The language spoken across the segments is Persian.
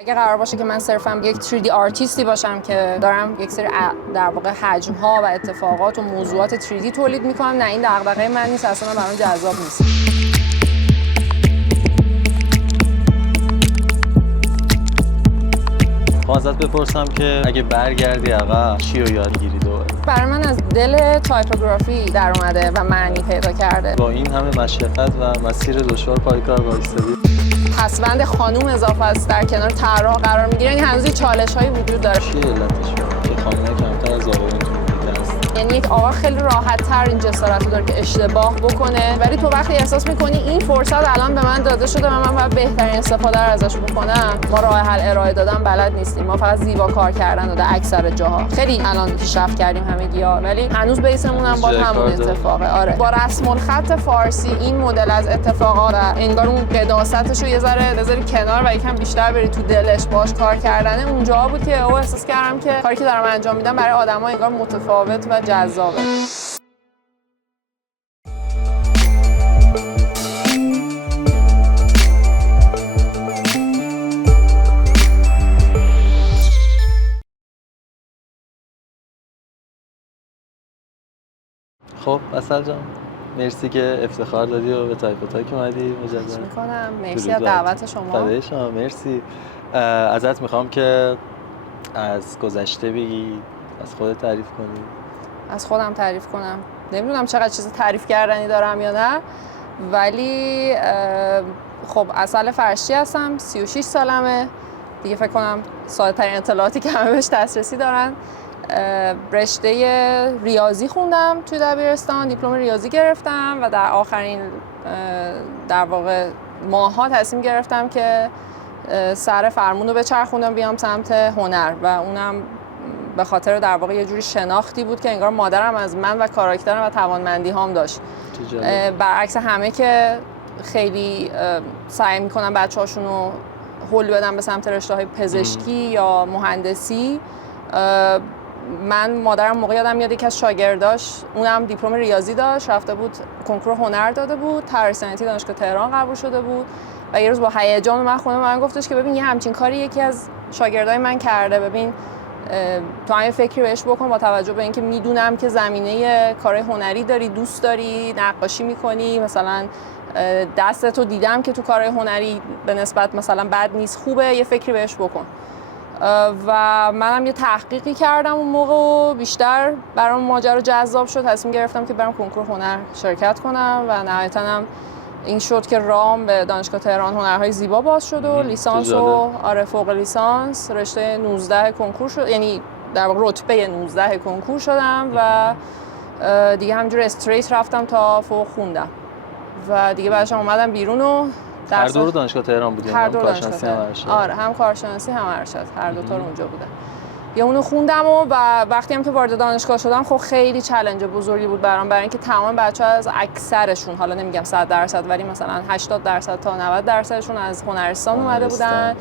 اگه قرار باشه که من صرفا یک 3D آرتیستی باشم که دارم یک سری در واقع حجم‌ها و اتفاقات و موضوعات 3D تولید می‌کنم، نه این دغدغه من نیست، اصلا برام جذاب نیست. ازت بپرسم که اگه برگردی عقب چی رو یادگیری دوباره؟ برای من از دل تایپوگرافی در اومده و معنی پیدا کرده. با این همه مشقت و مسیر دشوار پای کار وایستادی. پسوند خانوم اضافه است در کنار طراح قرار میگیره، یعنی هنوز چالش‌هایی وجود داره. چی علتش که خانم‌ها کمتر از آقایون تو میدن است؟ یعنی یک آقا خیلی راحت‌تر این جسارت رو داره که اشتباه بکنه، ولی تو وقتی احساس می‌کنی این فرصت الان به من داده شده و من باید بهترین استفاده رو ازش بکنم، ما راه حل ارائه دادن بلد نیستیم، ما فقط زیبا کار کردن در اکثر جاها. خیلی الان پیشرفت کردیم همگی‌ها، ولی هنوز بیسمون هم باز همون اتفاقه. آره، با رسم الخط فارسی این مدل از اتفاقات و انگار اون قداستش رو یه ذره بذاری کنار و یکم بیشتر بری تو دلش باش کار کردن، اونجا بود که احساس کردم که کاری که دارم انجام میدم برای آدم‌ها انگار متفاوت و جذابه. خب اصل جان، مرسی که افتخار دادی و به تایپ و تایک اومدی مجددا. میکنم مرسی از دعوت شما. فدای شما، مرسی. ازت میخوام که از گذشته بگی، از خودت تعریف کنی. از خودم تعریف کنم، نمیدونم چقدر چیز تعریف کردنی دارم یا نه، ولی خب اصل فرشی هستم، 36 سالمه دیگه، فکر کنم ساده ترین اطلاعاتی که همه بهش دسترسی دارن. رشته ریاضی خوندم توی دبیرستان، دیپلم ریاضی گرفتم و در آخرین در واقع ماها تصمیم گرفتم که سر فرمون رو بچرخونم بیام سمت هنر و اونم به خاطر در واقع یه جوری شناختی بود که انگار مادرم از من و کاراکترم و توانمندی هام داشت، برعکس همه که خیلی سعی میکنن بچه‌هاشون رو هول بدن به سمت رشته‌های پزشکی یا مهندسی. من مادرم موقع یادم میاد یکی از شاگرداش، اونم دیپلم ریاضی داشت، رفته بود کنکور هنر داده بود، طراحی صنعتی دانشگاه تهران قبول شده بود و یه روز با هیجان من خونه من گفتش که ببین یه همچین کاری یکی از شاگردای من کرده، ببین تو هم فکری بهش بکن، با توجه به اینکه میدونم که زمینه کارهای هنری داری، دوست داری، نقاشی میکنی، مثلا دستتو دیدم که تو کارهای هنری به نسبت مثلا بد نیست، خوبه، یه فکری بهش بکن. و منم یه تحقیقی کردم اون موقع و بیشتر برام ماجرا جذاب شد، تصمیم گرفتم که برم کنکور هنر شرکت کنم و نهایتاً هم این شد که رام به دانشگاه تهران هنرهای زیبا باز شد و لیسانس و فوق لیسانس رشته 19 کنکور شد، یعنی در واقع رتبه 19 کنکور شدم و دیگه همینجور استریت رفتم تا فوق خوندم و دیگه بعدش اومدم بیرون و هر دو رو دانشگاه تهران بودیم، هر دو کارشناسی هم ارشد. آره، هم کارشناسی هم ارشد، هر دو تا رو اونجا بودم. یه اونو خوندم و وقتی هم که وارد دانشگاه شدم خب خیلی چالش بزرگی بود برام، برای اینکه تمام بچه‌ها از اکثرشون، حالا نمیگم 100% ولی مثلا 80% تا 90%شون از هنرستان اومده بودن،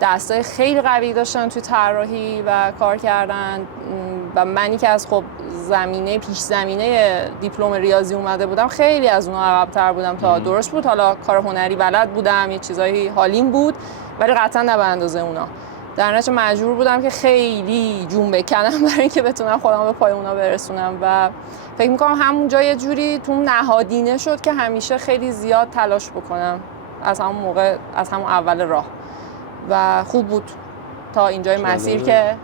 دستای خیلی قوی داشتن توی طراحی و کار کردن و منی که از خب زمینه پیش زمینه دیپلم ریاضی اومده بودم خیلی از اونها عقب‌تر بودم. تا درست بود حالا کار هنری بلد بودم، یه چیزایی حالیم بود، ولی قطعا نه به اندازه اونا. در نتیجه مجبور بودم که خیلی جون بکنم برای اینکه بتونم خودم به پای اونا برسونم و فکر می‌کنم همونجا یه جوری تو نهادینه شد که همیشه خیلی زیاد تلاش بکنم از همون موقع، از همون اول راه و خوب بود تا اینجای مسیر که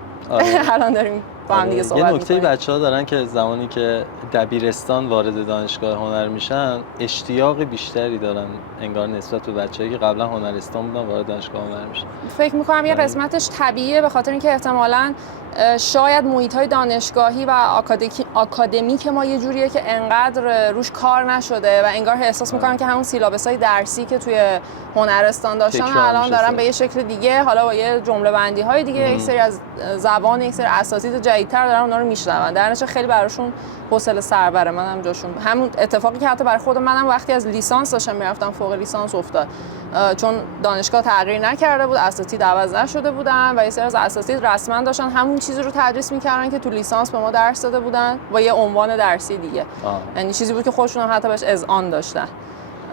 الان داریم با هم دیگه صحبت می‌کنیم. یه نکته می‌کنیم. بچه‌ها دارن که زمانی که دبیرستان وارد دانشگاه هنر میشن اشتیاق بیشتری دارن انگار نسبت به بچه‌ای که قبلا هنرستان بودن وارد دانشگاه هنر میشن. فکر می‌کنم یه قسمتش طبیعیه به خاطر اینکه احتمالاً شاید محیط‌های دانشگاهی و آکادمیک ما یه جوریه که انقدر روش کار نشده و انگار احساس می‌کنم که همون سیلابس‌های درسی که توی هنرستان داشتن الان دارن به یه شکل دیگه، حالا با یه جمله بندی‌های دیگه، یک سری از زبان، یک سری اساتید جدیدتر دارن اونا رو میشنون، در نتیجه خیلی براشون حوصله سربره. منم جاشون همون اتفاقی که حتی برای خود منم وقتی از لیسانس داشتم میرفتم فوق لیسانس افتاد، چون دانشگاه تغییر نکرده بود، اساتید عوض نشده بودن و یه سری از اساتید رسما داشتن همون چیزی رو تدریس میکردن که تو لیسانس به ما درس داده بودن با یه عنوان درسی دیگه، یعنی چیزی بود که خودشون هم حتی بهش اذعان داشتن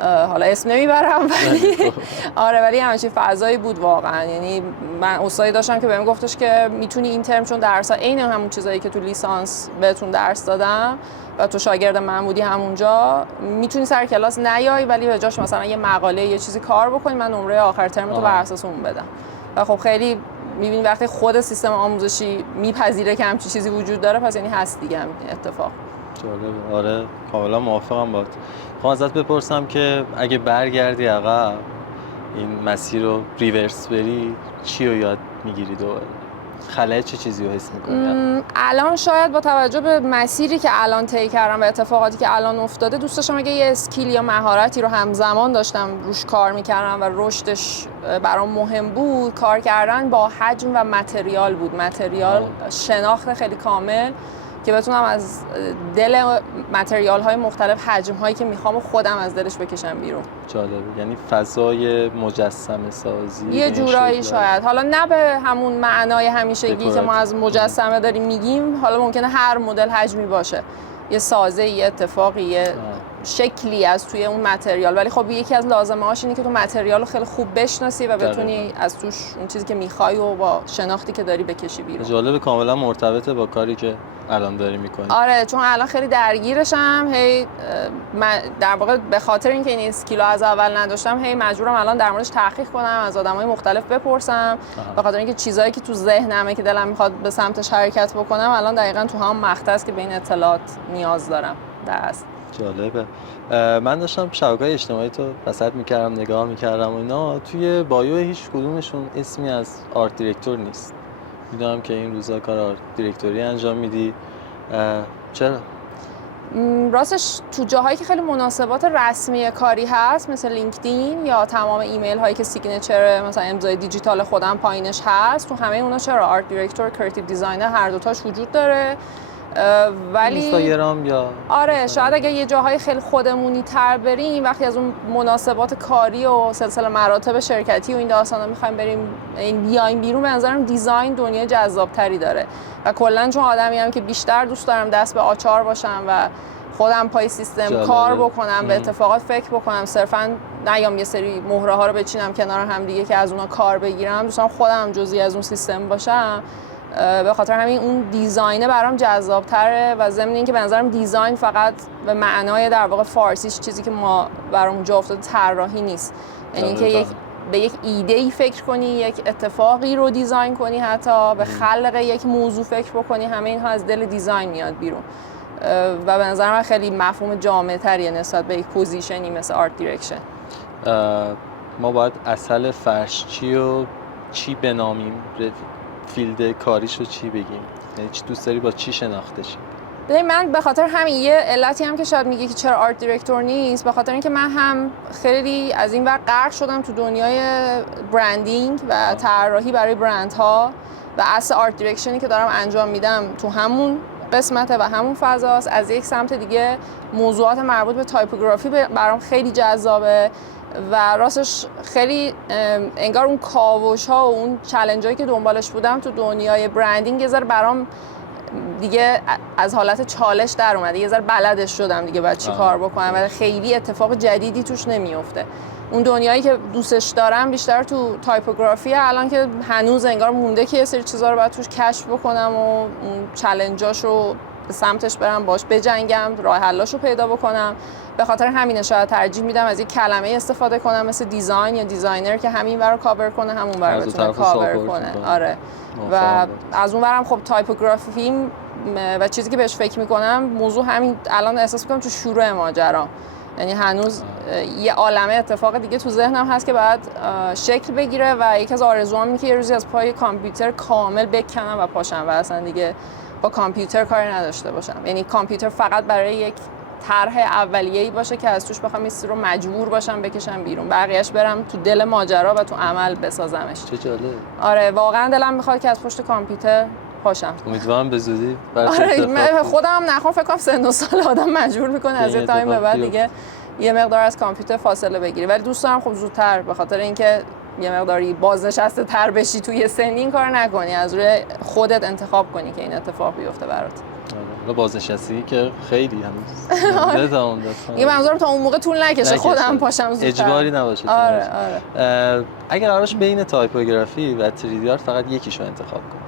حالا اسم نمیبرم ولی آره ولی همچین فضایی بود واقعا. یعنی من استادی داشتم که بهم گفتش که میتونی این ترم چون درس‌ها عین همون چیزایی که تو لیسانس بهتون درس دادم و تو شاگرد من بودی همونجا، میتونی سر کلاس نیای ولی به جاش مثلا یه مقاله یه چیزی کار بکنی، من نمره آخر ترم تو بر اساس اون بدم. و خب خیلی میبینی وقتی خود سیستم آموزشی میپذیره که همچین چیزی وجود داره، پس یعنی هست دیگه هم اتفاق. جالب. آره کاملا موافقم باهات. خب ازت بپرسم که اگه برگردی عقب این مسیر رو ریورس بری چی رو یاد میگیری دوباره؟ خلأ چه چیزی رو حس میکنی؟ الان شاید با توجه به مسیری که الان طی کردم و اتفاقاتی که الان افتاده، دوست داشتم اگه یه اسکیل یا مهارتی رو همزمان داشتم روش کار میکردم و رشدش برام مهم بود، کار کردن با حجم و متریال بود. متریال شناخت خیلی کامل که بتونم از دل متریال های مختلف حجم هایی که میخوام خودم از دلش بکشم بیرون. جالبه. یعنی فضای مجسمه سازی یه جورایی شاید، حالا نه به همون معنای همیشگی که ما از مجسمه داریم میگیم، حالا ممکنه هر مدل حجمی باشه، یه سازه، یه اتفاقی، یه شکلی از توی اون متریال، ولی خب یکی از لازمه‌هاش اینه که تو متریال رو خیلی خوب بشناسی و بتونی از توش اون چیزی که میخوای و با شناختی که داری بکشی بیرون. جالب. کاملا مرتبطه با کاری که الان داری میکنی. آره چون الان خیلی درگیرشم، هی در واقع به خاطر اینکه این اسکیلو از اول نداشتم، هی مجبورم الان در موردش تحقیق کنم، از آدمای مختلف بپرسم، به خاطر اینکه چیزایی که تو ذهنمه که دلم میخواد به سمتش حرکت بکنم الان دقیقاً تو هم مقطعی است که به این اطلاعات نیاز دارم. دست جالبه. من داشتم شبکه‌های اجتماعی تو وسط میکردم، نگاه میکردم و اینا، توی بایو هیچ کدومشون اسمی از آرت دیرکتور نیست. میدونم که این روزا کار آرت دیرکتوری انجام میدی، چرا؟ راستش تو جاهایی که خیلی مناسبات رسمی کاری هست مثل لینکدین یا تمام ایمیل هایی که سیگنچر مثلا امضای دیجیتال خودم پایینش هست، تو همه اونا چرا آرت دیرکتور، کریتیو دیزاینر هر دوتاش وجود داره. ولی اینستاگرام یا آره شاید اگه یه جاهای خیلی خودمونی تر بریم، وقتی از اون مناسبات کاری و سلسله مراتب شرکتی و این داستانا میخوایم بریم بیایم بیرون، به نظرم دیزاین دنیای جذابتری داره و کلا چون آدمی هم که بیشتر دوست دارم دست به آچار باشم و خودم پای سیستم کار بکنم، به اتفاقات فکر بکنم، صرفا نیام یه سری مهره ها رو بچینم کنار هم دیگه که از اونها کار بگیرم، دوست دارم خودم جزئی از اون سیستم باشم. به خاطر همین اون دیزاینه برام جذاب‌تره و ضمن اینکه به نظرم دیزاین فقط به معنای در واقع فارسیش چیزی که ما برامون جا افتاده طراحی نیست، یعنی اینکه به یک ایده‌ای فکر کنی، یک اتفاقی رو دیزاین کنی، حتی به خلق یک موضوع فکر بکنی، همه اینها از دل دیزاین میاد بیرون و به نظر من خیلی مفهوم جامع‌تریه نسبت به یک پوزیشنی مثل آرت دیرکشن. ما باید اصل فرشچی و چی بنامیم؟ فیلد کاریشو چی بگیم؟ یعنی چی دوست داری با چی شناخته شی؟ من به خاطر همین یه علتی هم که شاید میگه که چرا آرت دیرکتور نیست، به خاطر اینکه من هم خیلی از این ور غرق شدم تو دنیای برندینگ و طراحی برای برندها و اصل آرت دیرکشنی که دارم انجام میدم تو همون قسمته و همون فضاست. از یک سمت دیگه موضوعات مربوط به تایپوگرافی برام خیلی جذابه و راستش خیلی انگار اون کاوش ها و اون چالش هایی که دنبالش بودم تو دنیای برندینگ یه ذره برام دیگه از حالت چالش در اومده، یه ذره بلدش شدم دیگه باید چی کار بکنم و خیلی اتفاق جدیدی توش نمیفته. اون دنیایی که دوستش دارم بیشتر تو تایپوگرافی، الان که هنوز انگار مونده که یه سری چیزا رو باید توش کشف بکنم و اون چالنجاشو به سمتش برم، باش بجنگم، راه حلاشو پیدا بکنم. به خاطر همینه شاید ترجیح میدم از یک کلمه استفاده کنم مثل دیزاین یا دیزاینر که همین ور رو کاور کنه، همون ور بتونه کاور کنه. آره و از اون ورم خب تایپوگرافی و چیزی که بهش فکر میکنم موضوع همین الان احساس میکنم تو شروع ماجرا، یعنی هنوز یه عالمه اتفاق دیگه تو ذهنم هست که باید شکل بگیره و یکی از آرزوام اینه که یه روزی از پای کامپیوتر کامل بکنم و پاشم و اصلا دیگه با کامپیوتر کاری نداشته باشم. یعنی کامپیوتر فقط برای یک طرح اولیه‌ای باشه که از توش بخوام این رو مجبور باشم بکشم بیرون، بقیه‌اش برم تو دل ماجرا و تو عمل بسازمش. چه جالب. آره واقعا دلم میخواد که از پشت کامپیوتر پاشم. امیدوارم به زودی. آره من خودم نخوام فکر کنم سن و سال آدم مجبور میکنه از یه تایم به بعد دیگه یه مقدار از کامپیوتر فاصله بگیری، ولی دوست دارم خب زودتر، به خاطر اینکه یه مقداری بازنشسته تر بشی توی سنی این کار نکنی، از روی خودت انتخاب کنی که این اتفاق بیفته برات. بازنشستگی که خیلی هنوز دیگه منظورم تا اون موقع طول نکشه خودم پاشم زودتر، اجباری نباشه. آره. اگر قرارش بین تایپوگرافی و 3D آرت فقط یکیشو انتخاب کنی،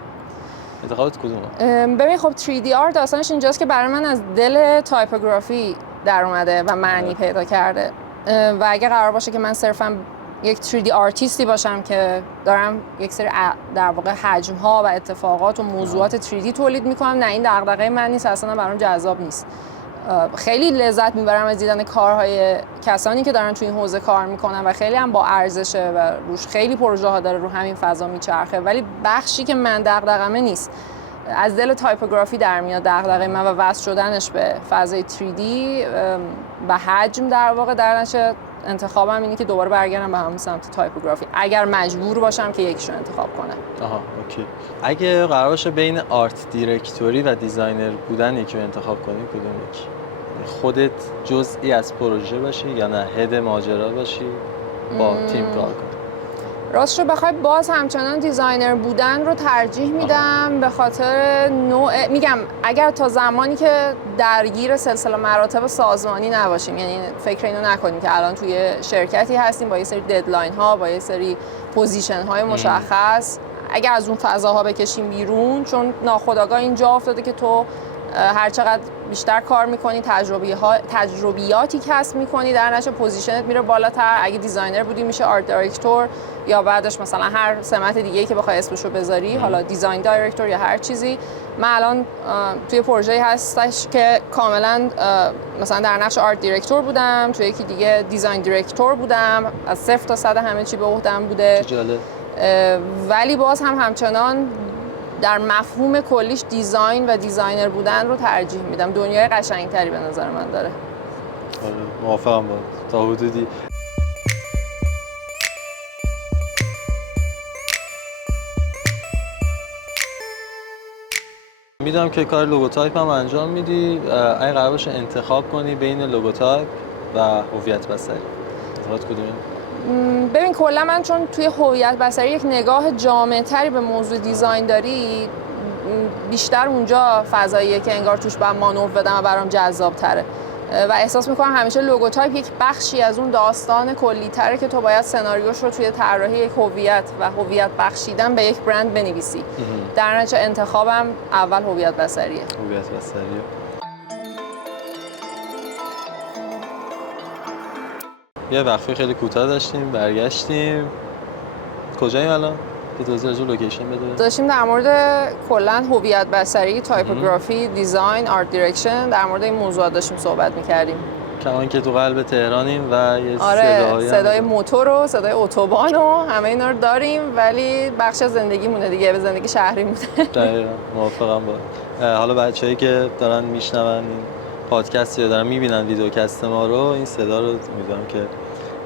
انتخابت کدومه؟ ببین خب 3D آرت داستانش اینجاست که برای من از دل تایپوگرافی در اومده و معنی پیدا کرده و اگه قرار باشه که من صرفا یک 3D آرتیستی باشم که دارم یک سری در واقع حجم‌ها و اتفاقات و موضوعات 3D تولید می‌کنم، نه این دغدغه من نیست، اصلا برام جذاب نیست. خیلی لذت میبرم از دیدن کارهای کسانی که دارن توی این حوزه کار میکنن و خیلی هم با ارزشه و روش خیلی پروژه ها داره رو همین فضا میچرخه، ولی بخشی که من دغدغمه نیست. از دل تایپوگرافی در میاد دغدغه من و وصل شدنش به فضای 3D و حجم در واقع. در نتیجه انتخابم اینه که دوباره برگردم به همون سمت تایپوگرافی اگر مجبور باشم که یکیشو انتخاب کنم. آها اوکی. اگه قرار باشه بین آرت دیرکتوری و دیزاینر بودن یکی رو انتخاب کنی کدوم یکی؟ خودت جزئی از پروژه باشی یا نه هد ماجرا باشی با تیم کار کنی؟ راستش رو بخوای باز همچنان دیزاینر بودن رو ترجیح میدم به خاطر نوع، میگم اگر تا زمانی که درگیر سلسله مراتب سازمانی نباشیم، یعنی فکر اینو نکنیم که الان توی شرکتی هستیم با یه سری ددلاین ها، با یه سری پوزیشن های مشخص، اگر از اون فضاها بکشیم بیرون، چون ناخودآگاه اینجا افتاده که تو هر چقدر بیشتر کار میکنی تجربیاتی کسب میکنی، در نتیجه پوزیشنت میره بالاتر. اگه دیزاینر بودی میشه آرت دایرکتور یا بعدش مثلا هر سمت دیگه‌ای که بخوای اسمشو بذاری، حالا دیزاین دایرکتور یا هر چیزی. من الان توی پروژه‌ای هستش که کاملا مثلا در نقش آرت دایرکتور بودم، توی یکی دیگه دیزاین دایرکتور بودم، از 0 تا 100 همه چی به عهده‌ام بوده. ولی باز هم همچنان در مفهوم کلیش دیزاین و دیزاینر بودن رو ترجیح میدم. دنیای قشنگتری به نظر من داره. موافقم با تا حدودی. میدونم که کار لوگوتایپ هم انجام میدی. اگه قرار باشه انتخاب کنی بین لوگوتایپ و هویت بصری، انتخابت کدومه؟ ببین کلا من چون توی هویت بصری یک نگاه جامع‌تری به موضوع دیزاین داری، بیشتر اونجا فضاییه که انگار توش باید مانور بدم و برام جذاب تره و احساس میکنم همیشه لوگوتایپ یک بخشی از اون داستان کلی تره که تو باید سناریوش رو توی طراحی یک هویت و هویت بخشیدن به یک برند بنویسی. در نتیجه انتخابم اول هویت بصریه. هویت بصریه. یه وقفه خیلی کوتاه داشتیم، برگشتیم. کجاییم الان؟ یه توضیح راجع به لوکیشن بده. داشتیم در مورد کلا هویت بصری، تایپوگرافی، دیزاین، آرت دایرکشن، در مورد این موضوعات داشتیم صحبت می‌کردیم. کمان که تو قلب تهرانیم و یه صدای موتور و صدای اتوبان و همه اینا رو داریم، ولی بخش از زندگیمونه دیگه، به زندگی شهری بوده. دقیقاً موافقم با. حالا بچه‌ای که دارن میشنون این پادکست یا دارن میبینن ویدیوکست ما رو، این صدا رو می‌ذارم که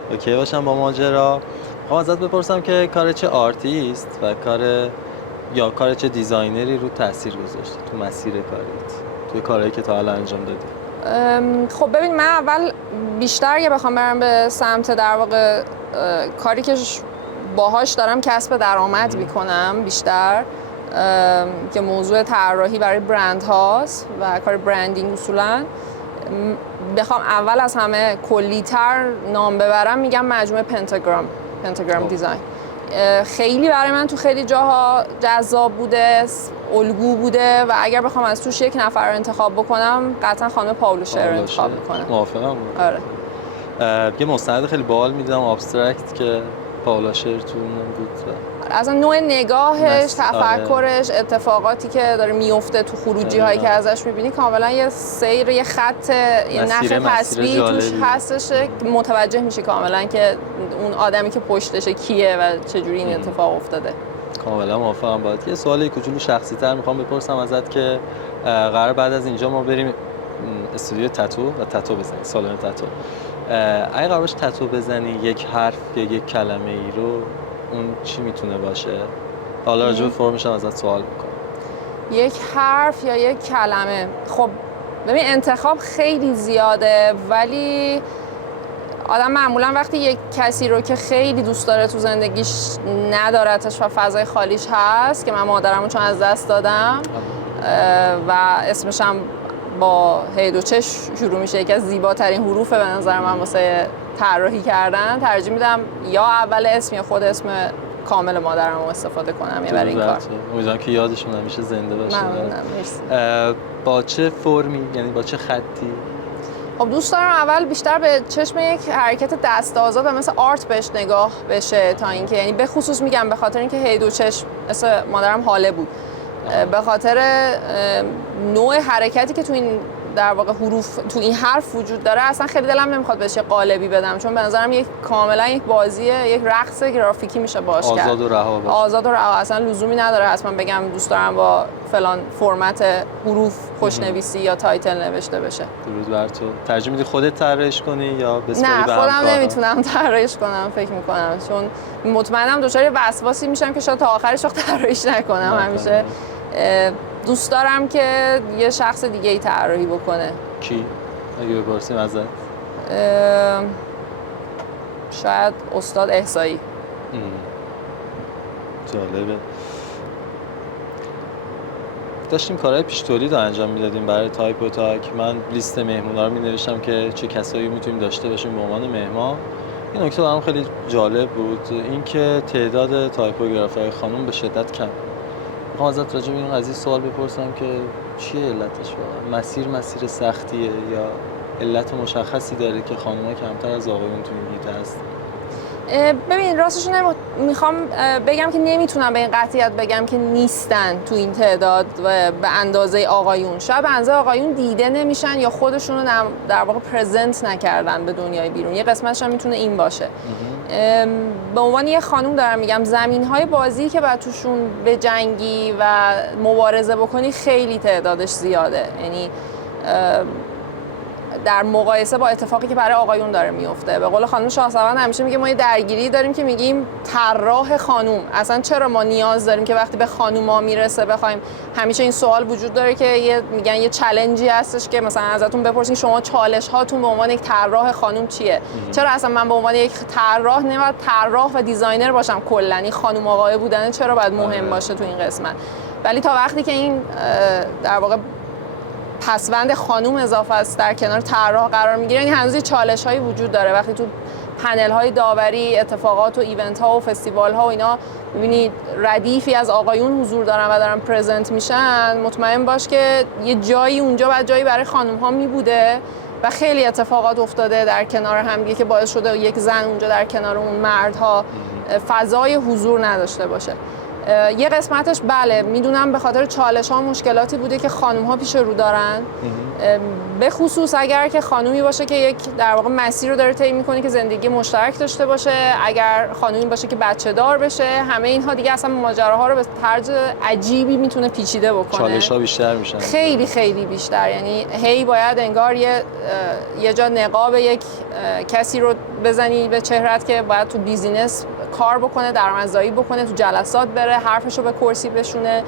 اوکی باشم با ماجرا. خب ازت بپرسم که کار چه آرتیست و کار چه دیزاینری رو تاثیر گذاشته تو مسیر کاریت، توی کارهایی که تا الان انجام دادی؟ خب ببین من اول بیشتر اگه بخوام برم به سمت در واقع کاری که باهاش دارم کسب درآمد میکنم بیشتر، که موضوع طراحی برای برند هاست و کار برندینگ اصولا، بخوام اول از همه کلی‌تر نام ببرم میگم مجموعه پنتاگرام دیزاین. خیلی برای من تو خیلی جاها جذاب بوده، الگو بوده و اگر بخوام از توش یک نفر رو انتخاب بکنم قطعا خانم پاولو شر رو انتخاب میکنم. موافقم. آره. یه مستند خیلی باحال میدیدم ابسترکت که پاولا شر تو اون بود. از نوع نگاهش، تفکرش، اتفاقاتی که داره میفته تو خروجی هایی که ازش میبینی، کاملا یه سیر، یه خط، یه نخ تصویری توش هستش، متوجه میشی کاملا که اون آدمی که پشتشه کیه و چجوری این اتفاق افتاده. کاملا موافقم باهات. یه سوال کوچولو شخصی تر میخوام بپرسم ازت که قرار بعد از اینجا ما بریم استودیو تتو و تتو بزنیم، سالن تتو. اگه قرار باشه تتو بزنی، یک حرف یا یک کلمه ای رو، اون چی میتونه باشه؟ حالا راجع به فرمش هم ازت سوال میکنم. یک حرف یا یک کلمه. خب ببین انتخاب خیلی زیاده، ولی آدم معمولا وقتی یک کسی رو که خیلی دوست داره تو زندگیش ندارتش و فضای خالیش هست، که من مادرمو چون از دست دادم و اسمش هم با هی دو چش شروع میشه، یکی از زیباترین حروف به نظر من واسه طراحی کردن، ترجیح میدم یا اول اسم یا خود اسم کامل مادرم رو استفاده کنم برای این کار. امیدوارم که یادشون همیشه زنده باشه. ممنونم. مرسی. با چه فرمی، یعنی با چه خطی؟ خب دوست دارم اول بیشتر به چشم یک حرکت دست آزاد و مثل آرت بهش نگاه بشه تا اینکه، یعنی به خصوص میگم به خاطر اینکه هی دو چشم مثل مادرم حاله بود، به خاطر نوع حرکتی که تو این در واقع حروف تو این حرف وجود داره، اصلا خیلی دلم نمیخواد بهش یه قالبی بدم، چون به نظرم یک کاملا یک بازیه، یک رقص گرافیکی میشه باش کرد. آزاد و رها باشه. آزاد و رها، اصلا لزومی نداره حتما بگم دوست دارم با فلان فرمت حروف خوشنویسی یا تایتل نوشته بشه. درود بر تو. ترجیح میدی خودت طراحیش کنی یا بسپاری نه، به خودم همکارا؟ نمیتونم طراحیش کنم فکر میکنم، چون مطمئنم دچار وسواسی میشم که شاید تا آخرش طراحیش نکنم. همیشه دوست دارم که یه شخص دیگه ای طراحی بکنه. کی؟ اگه بپرسیم ازت. شاید استاد احصایی. جالبه. داشتیم کارهای پیش تولید رو انجام میدادیم برای تایپ و تاک. من لیست مهمونا رو می‌نوشتم که چه کسایی میتونیم داشته باشیم به عنوان مهمان. این نکته برام خیلی جالب بود، اینکه تعداد تایپوگرافرهای خانم به شدت کم. میخوام ازت راجع به این قضیه سوال بپرسم که چیه علتش واقعا؟ مسیر سختیه یا علت مشخصی داره که خانم‌ها کمتر از آقایون تو این حیطه هستن؟ ببین راستش میخوام بگم که نمیتونم به این قطعیت بگم که نیستن تو این تعداد و به اندازه آقایون. شاید به اندازه آقایون دیده نمیشن یا خودشون رو در واقع پرزنت نکردن به دنیای بیرون. یه قسمتش هم میتونه این باشه. به عنوان یه خانوم دارم میگم، زمین‌های بازی که باید توشون بجنگی و مبارزه بکنی خیلی تعدادش زیاده، یعنی در مقایسه با اتفاقی که برای آقایون داره میفته. به قول خانم شاهسوند همیشه میگه ما یه درگیری داریم که میگیم طراح خانوم. اصلا چرا ما نیاز داریم که وقتی به خانوما میرسه بخوایم، همیشه این سوال وجود داره که میگن یه چالنجی هستش که مثلا ازتون بپرسین شما چالش هاتون به عنوان یک طراح خانوم چیه؟ چرا اصلا من به عنوان یک طراح نباید طراح و دیزاینر باشم؟ کلا خانوم آقای بودن چرا باید مهم باشه تو این قسمت؟ ولی تا وقتی که این در واقع پسوند خانوم اضافه است در کنار طراح قرار میگیره، یعنی هنوز چالش‌هایی وجود داره. وقتی تو پنل‌های داوری، اتفاقات و ایونت‌ها و فستیوال‌ها و اینا می‌بینید ردیفی از آقایون حضور دارن و دارن پرزنت میشن، مطمئن باش که یه جایی اونجا بعد جایی برای خانم‌ها میبوده و خیلی اتفاقات افتاده در کنار هم دیگه که باعث شده یک زن اونجا در کنار اون مردها فضای حضور نداشته باشه. یه قسمتش بله میدونم به خاطر چالش ها مشکلاتی بوده که خانوم ها پیش رو دارن، به خصوص اگر که خانومی باشه که یک در واقع مسیر رو داره طی میکنه که زندگی مشترک داشته باشه، اگر خانومی باشه که بچه دار بشه، همه اینها دیگه اصلا ماجراها رو به طرز عجیبی میتونه پیچیده بکنه. چالش ها بیشتر میشن، خیلی خیلی بیشتر. یعنی هی باید انگار یه جا نقاب یک کسی رو بزنی به چهرت که باید تو بیزینس کار بکنه، درآمدزایی بکنه، تو جلسات بره، حرفشو به کرسی بشونه،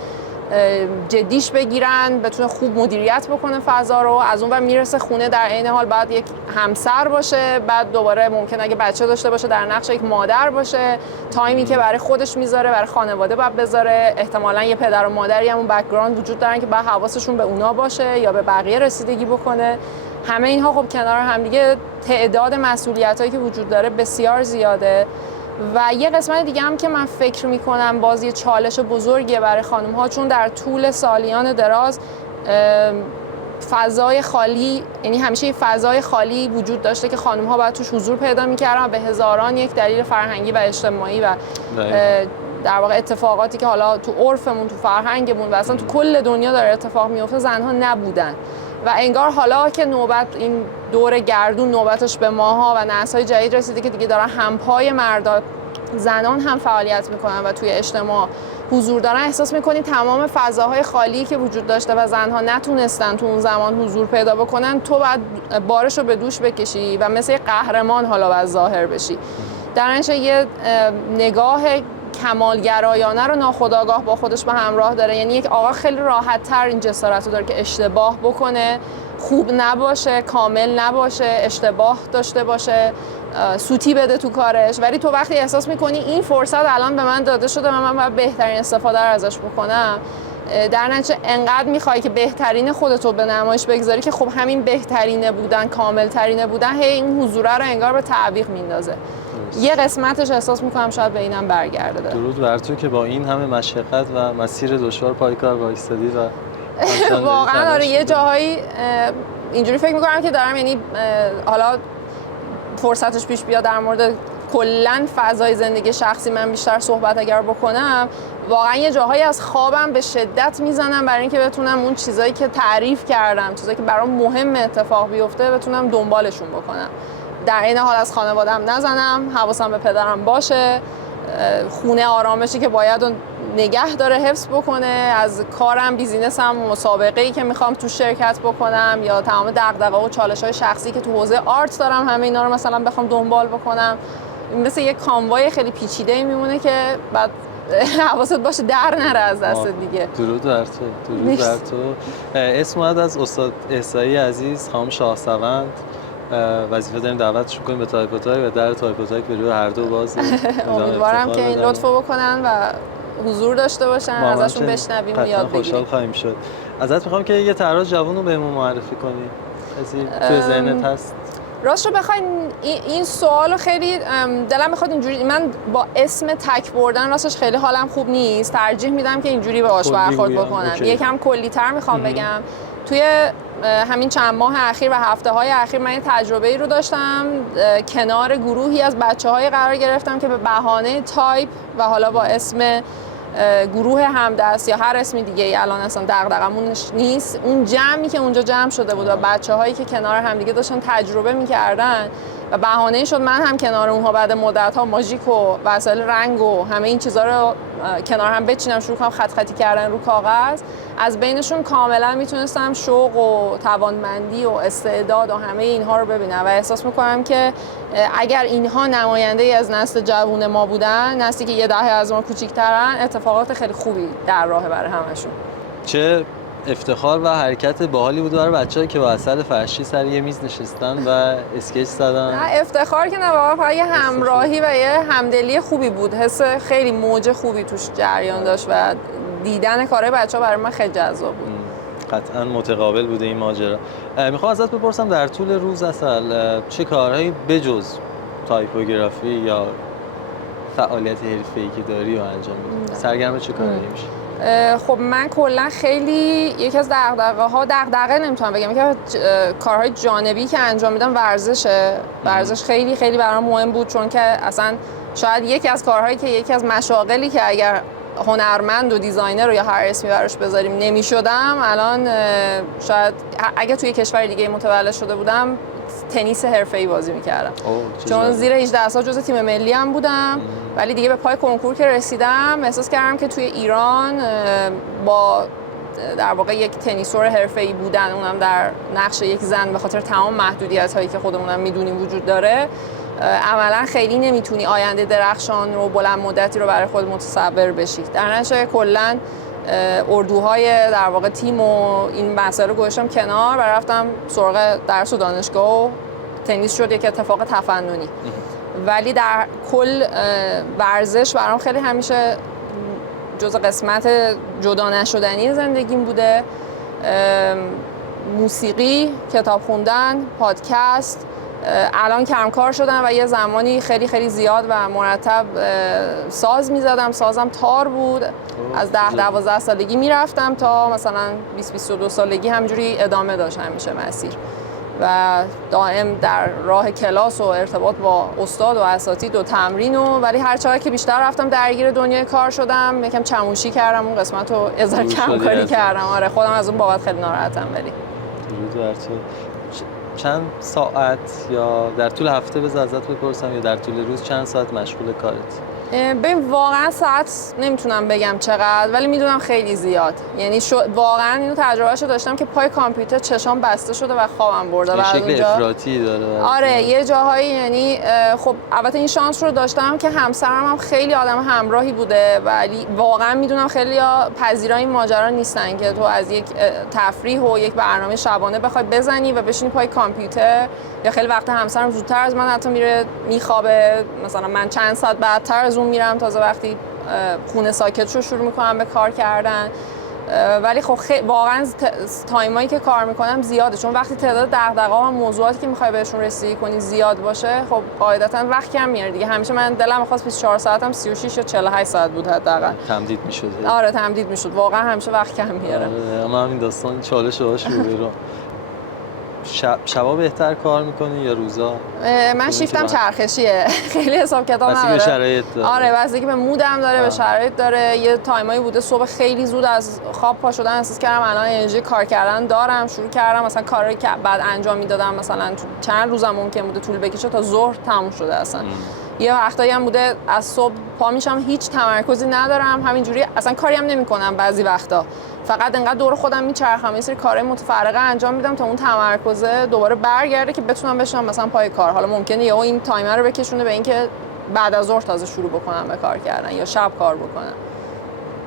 جدیش بگیرن، بتونه خوب مدیریت بکنه فضا رو. از اون ور میرسه خونه در عین حال بعد یک همسر باشه، بعد دوباره ممکن اگه بچه داشته باشه در نقش یک مادر باشه، تایمی که برای خودش میذاره برای خانواده بعد بذاره، احتمالاً یه پدر و مادری هم اون بک‌گراند وجود دارن که بعد حواسشون به اونا باشه یا به بقیه رسیدگی بکنه. همه اینها خب کنار هم دیگه تعداد مسئولیتایی که وجود داره بسیار زیاده. و یه قسمت دیگه هم که من فکر میکنم بازی چالش بزرگیه برای خانم ها، چون در طول سالیان دراز فضای خالی، یعنی همیشه یه فضای خالی وجود داشته که خانم ها باید توش حضور پیدا میکردن به هزاران یک دلیل فرهنگی و اجتماعی و در واقع اتفاقاتی که حالا تو عرفمون، تو فرهنگمون و اصلا تو کل دنیا داره اتفاق میفته، زنها نبودن. و انگار حالا که نوبت این دور گردون نوبتش به ماها و نسل‌های جدید رسیده که دیگه دارن همپای مردا زنان هم فعالیت میکنن و توی اجتماع حضور دارن، احساس میکنی تمام فضاهای خالی که وجود داشته و زنها نتونستن تو اون زمان حضور پیدا بکنن، تو باید بارش رو به دوش بکشی و مثل قهرمان حالا باید ظاهر بشی. در نتیجه یه نگاه کمالگرایانه رو ناخودآگاه با خودش به همراه داره. یعنی یک آقا خیلی راحت‌تر این جسارت رو داره که اشتباه بکنه، خوب نباشه، کامل نباشه، اشتباه داشته باشه، سوتی بده تو کارش. ولی تو وقتی احساس میکنی این فرصت الان به من داده شده و من باید بهترین استفاده رو ازش بکنم، در نتیجه انقدر میخوای که بهترین خودتو به نمایش بگذاری که خب همین بهترینه بودن، کامل ترینه بودن، هی این حضوره رو انگار به تعویق میندازه. یه قسمتش احساس میکنم شاید به اینم برگرده. درود بر تو که با این همه مشقت و مسیر دشوار پای کار وایستادی و واقعا آره یه جاهایی اینجوری فکر میکنم که دارم، یعنی حالا فرصتش پیش بیاد در مورد کلا فضای زندگی شخصی من بیشتر صحبت اگر بکنم، واقعا یه جاهایی از خوابم به شدت میزنم برای اینکه بتونم اون چیزایی که تعریف کردم، چیزایی که برام مهم اتفاق بیفته بتونم دنبالشون بکنم. در این حال از خانواده‌ام نزنم، حواسم به پدرم باشه، خونه آرامشی که باید اون نگه داره حفظ بکنه، از کارم، بیزینسم، مسابقه‌ای که میخوام تو شرکت بکنم یا تمام دغدغه‌ها و چالش‌های شخصی که تو حوزه آرت دارم، همه اینا رو مثلا بخوام دنبال بکنم، مثل یک کانوای خیلی پیچیده‌ای میمونه که بعد حواست باشه در نره از دست دیگه. درود بر تو، درود بر تو. اسم اومد از استاد احصایی عزیز، خانم شاهسوند. وظیفه داریم دعوتشون کنیم به تایپوتاک و در تایپوتاک به روی هر دو باز. امیدوارم که این لطفو بکنن و حضور داشته باشن، ازشون بشنویم و یاد بگیریم. خوشحال خواهیم شد. ازت میخوام که یه طراح جوون رو بهمون معرفی کنی. کسی توی ذهنت هست؟ راست رو بخواین این سوالو خیلی دلم میخواد اینجوری، من با اسم تک بردن راستش خیلی حالم خوب نیست، ترجیح میدم که اینجوری باهاش برخورد بکنم. یکم کلی‌تر میخوام بگم. توی همین چند ماه اخیر و هفته‌های اخیر من یه تجربه‌ای رو داشتم، کنار گروهی از بچه‌های قرار گرفتم که به بهانه تایپ و حالا با اسم گروه همدست یا هر اسمی دیگه ای الان اصلا دغدغمونش نیست، اون جمعی که اونجا جمع شده بود و بچه‌هایی که کنار همدیگه داشتن تجربه می‌کردن و بهانه شد من هم کنار اونها بعد مدت‌ها ماژیک و وسایل رنگ و همه این چیزا رو کنار هم بچینم، شروع کنم خط خطی کردن رو کاغذ. از بینشون کاملا میتونستم شوق و توانمندی و استعداد و همه اینها رو ببینم و احساس میکنم که اگر اینها نماینده ای از نسل جوون ما بودن، نسلی که یه دهه از ما کوچیک‌ترن، اتفاقات خیلی خوبی در راه برای همشون. چه افتخار و حرکت باحالی بود برای بچه‌ها که با اصل فرشی سر یه میز نشستن و اسکچ زدن. نه افتخار که نه، واقعا یه همراهی و یه همدلی خوبی بود، حس خیلی موج خوبی توش جریان داشت و دیدن کارهای بچه‌ها برای من خیلی جذاب بود. قطعا متقابل بوده این ماجرا. میخوام ازت بپرسم در طول روز اصلا چه کارهایی بجز تایپوگرافی یا فعالیت حرفه‌ای که داری و انجام میدی؟ سرگرم چه کارهایی میشی؟ خب من کلا خیلی یکی از دغدغه نمیتونم بگم، یکی از کارهای جانبی که انجام میدم ورزشه. ورزش خیلی خیلی برام مهم بود، چون که اصلا شاید یکی از کارهایی که یکی از مشاغلی که اگر هنرمند و دیزاینر رو یا هر اسمی براش بذاریم نمیشدم، الان شاید اگه توی کشور دیگه متولد شده بودم تنیس حرفه‌ای بازی می‌کردم، چون زیر 18 سال جزو تیم ملی هم بودم. ولی دیگه به پای کنکور که رسیدم احساس کردم که توی ایران با در واقع یک تنیسور حرفه‌ای بودن، اونم در نقش یک زن، به خاطر تمام محدودیت‌هایی که خودمونم می‌دونیم وجود داره، عملا خیلی نمیتونی آینده درخشان رو بلند مدتی رو برای خود متصور بشی. در نتیجه کلا اردوهای در واقع تیم و این مسائل رو گذاشتم کنار و رفتم سراغ درس و دانشگاه و تنیس شد یک اتفاق تفننی. ولی در کل ورزش برام خیلی همیشه جزء قسمت جدا نشدنی زندگیم بوده. موسیقی، کتاب خوندن، پادکست، الان کمکار شدم و یه زمانی خیلی خیلی زیاد و مرتب ساز میزدم. سازم تار بود، از 10-12 سالگی میرفتم تا مثلا 20-22 سالگی همجوری ادامه داشت همیشه مسیر و دائم در راه کلاس و ارتباط با استاد و اساتید و تمرین ولی هر چقدر که بیشتر رفتم درگیر دنیای کار شدم، یکم چموشی کردم، اون قسمت رو ازار کمکاری کردم. آره خودم از اون بابت خیلی ناراحتم. ولی چند ساعت یا در طول هفته بذار ازت بپرسم یا در طول روز چند ساعت مشغول کارت؟ ببین واقعا ساعت نمیتونم بگم چقدر، ولی میدونم خیلی زیاد. یعنی واقعا اینو تجربهشو داشتم که پای کامپیوتر چشام بسته شده و خوابم برده. یه شکل افراطی داره. آره یه جاهایی، یعنی خب البته این شانس رو داشتم که همسرم هم خیلی آدم همراهی بوده، ولی واقعا میدونم خیلی پذیرای این ماجرا نیستن که تو از یک تفریح و یک برنامه شبانه بخوای بزنی و بشینی پای کامپیوتر. یا خیلی وقت همسرم زودتر از من حتی میره میخوابه، مثلا من چند ساعت بعدتر از اون میرم، تازه وقتی خونه ساکت شو شروع میکنم به کار کردن. ولی خب واقعا تایمایی که کار میکنم زیاده، چون وقتی تعداد دغدغه‌ها و موضوعاتی که میخوای بهشون رسیدگی کنی زیاد باشه، خب قاعدتا وقت کم میاره دیگه. همیشه من دلم می‌خواست 24 ساعتم 36 یا 48 ساعت بود حداقل. تمدید میشد. آره تمدید میشد، واقعا همیشه وقت کم میاره. آره اما همین داستان چالش هاش رو شبا بهتر کار میکنی یا روزا؟ من شیفتم چرخشیه. خیلی حساب کتاب نداره. به شرایط داره. آره بستگی به مودم داره، به شرایط داره. یه تایمایی بوده صبح خیلی زود از خواب پا شدن احساس کردم الان انرژی کار کردن دارم، شروع کردم مثلا کاری که بعد انجام میدادم مثلا چند روزم ممکن بوده طول بکشه تا ظهر تموم شده اصلا. یه وقتایی هم بوده از صبح پا میشم هیچ تمرکزی ندارم، همینجوری اصلا کاری هم نمی‌کنم بعضی وقتا، فقط انقدر دور خودم میچرخم یه سری کارهای متفرقه انجام میدم تا اون تمرکزه دوباره برگرده که بتونم بشم مثلا پای کار. حالا ممکنه یهو این تایمر رو بکشونه به اینکه بعد از ظهر تازه شروع بکنم به کار کردن یا شب کار بکنم.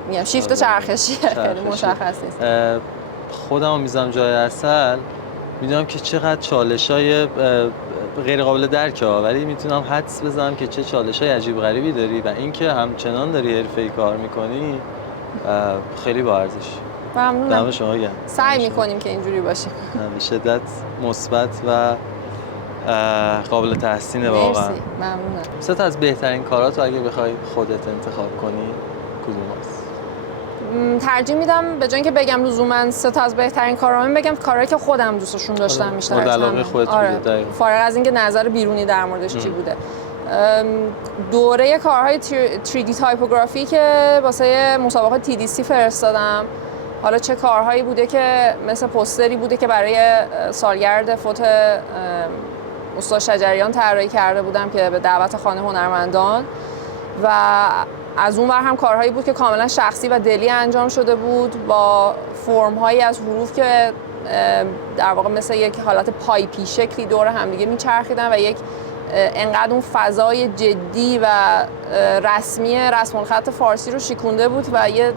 میگم شیفت چرخشیه، خیلی مشخص نیست. خودمو میذارم جای عسل، میدونم که چقدر چالشای غیر قابل درکه، ولی میتونم حدس بزنم که چه چالشای عجیب غریبی داری و اینکه همچنان داری حرفه‌ای کار میکنی خیلی با ارزش. ممنونم. دم شما گرم. سعی میکنیم که اینجوری باشیم. به شدت مثبت و قابل تحسینه واقعا. مرسی. ممنونم. سه تا از بهترین کاراتو اگه بخوای خودت انتخاب کنی کدوم هست؟ ترجیح میدم به جای اینکه بگم لزوما سه تا از بهترین کارامون، بگم کارهایی که خودم دوستشون داشتم بیشتر. مورد علاقه خودت بوده دقیقاً. فارغ از اینکه نظر بیرونی در موردش چی بوده. دوره کارهای 3D تایپوگرافی که واسه مسابقه TDC فرستادم، حالا چه کارهایی بوده که مثل پوستری بوده که برای سالگرد فوت استاد شجریان طراحی کرده بودم که به دعوت خانه هنرمندان، و از اون ور هم کارهایی بود که کاملا شخصی و دلی انجام شده بود با فرم‌هایی از حروف که در واقع مثل یک حالت پایپی شکلی دور همدیگه میچرخیدن و یک انقدر اون فضای جدی و رسمی رسم الخط فارسی رو شکونده بود و یه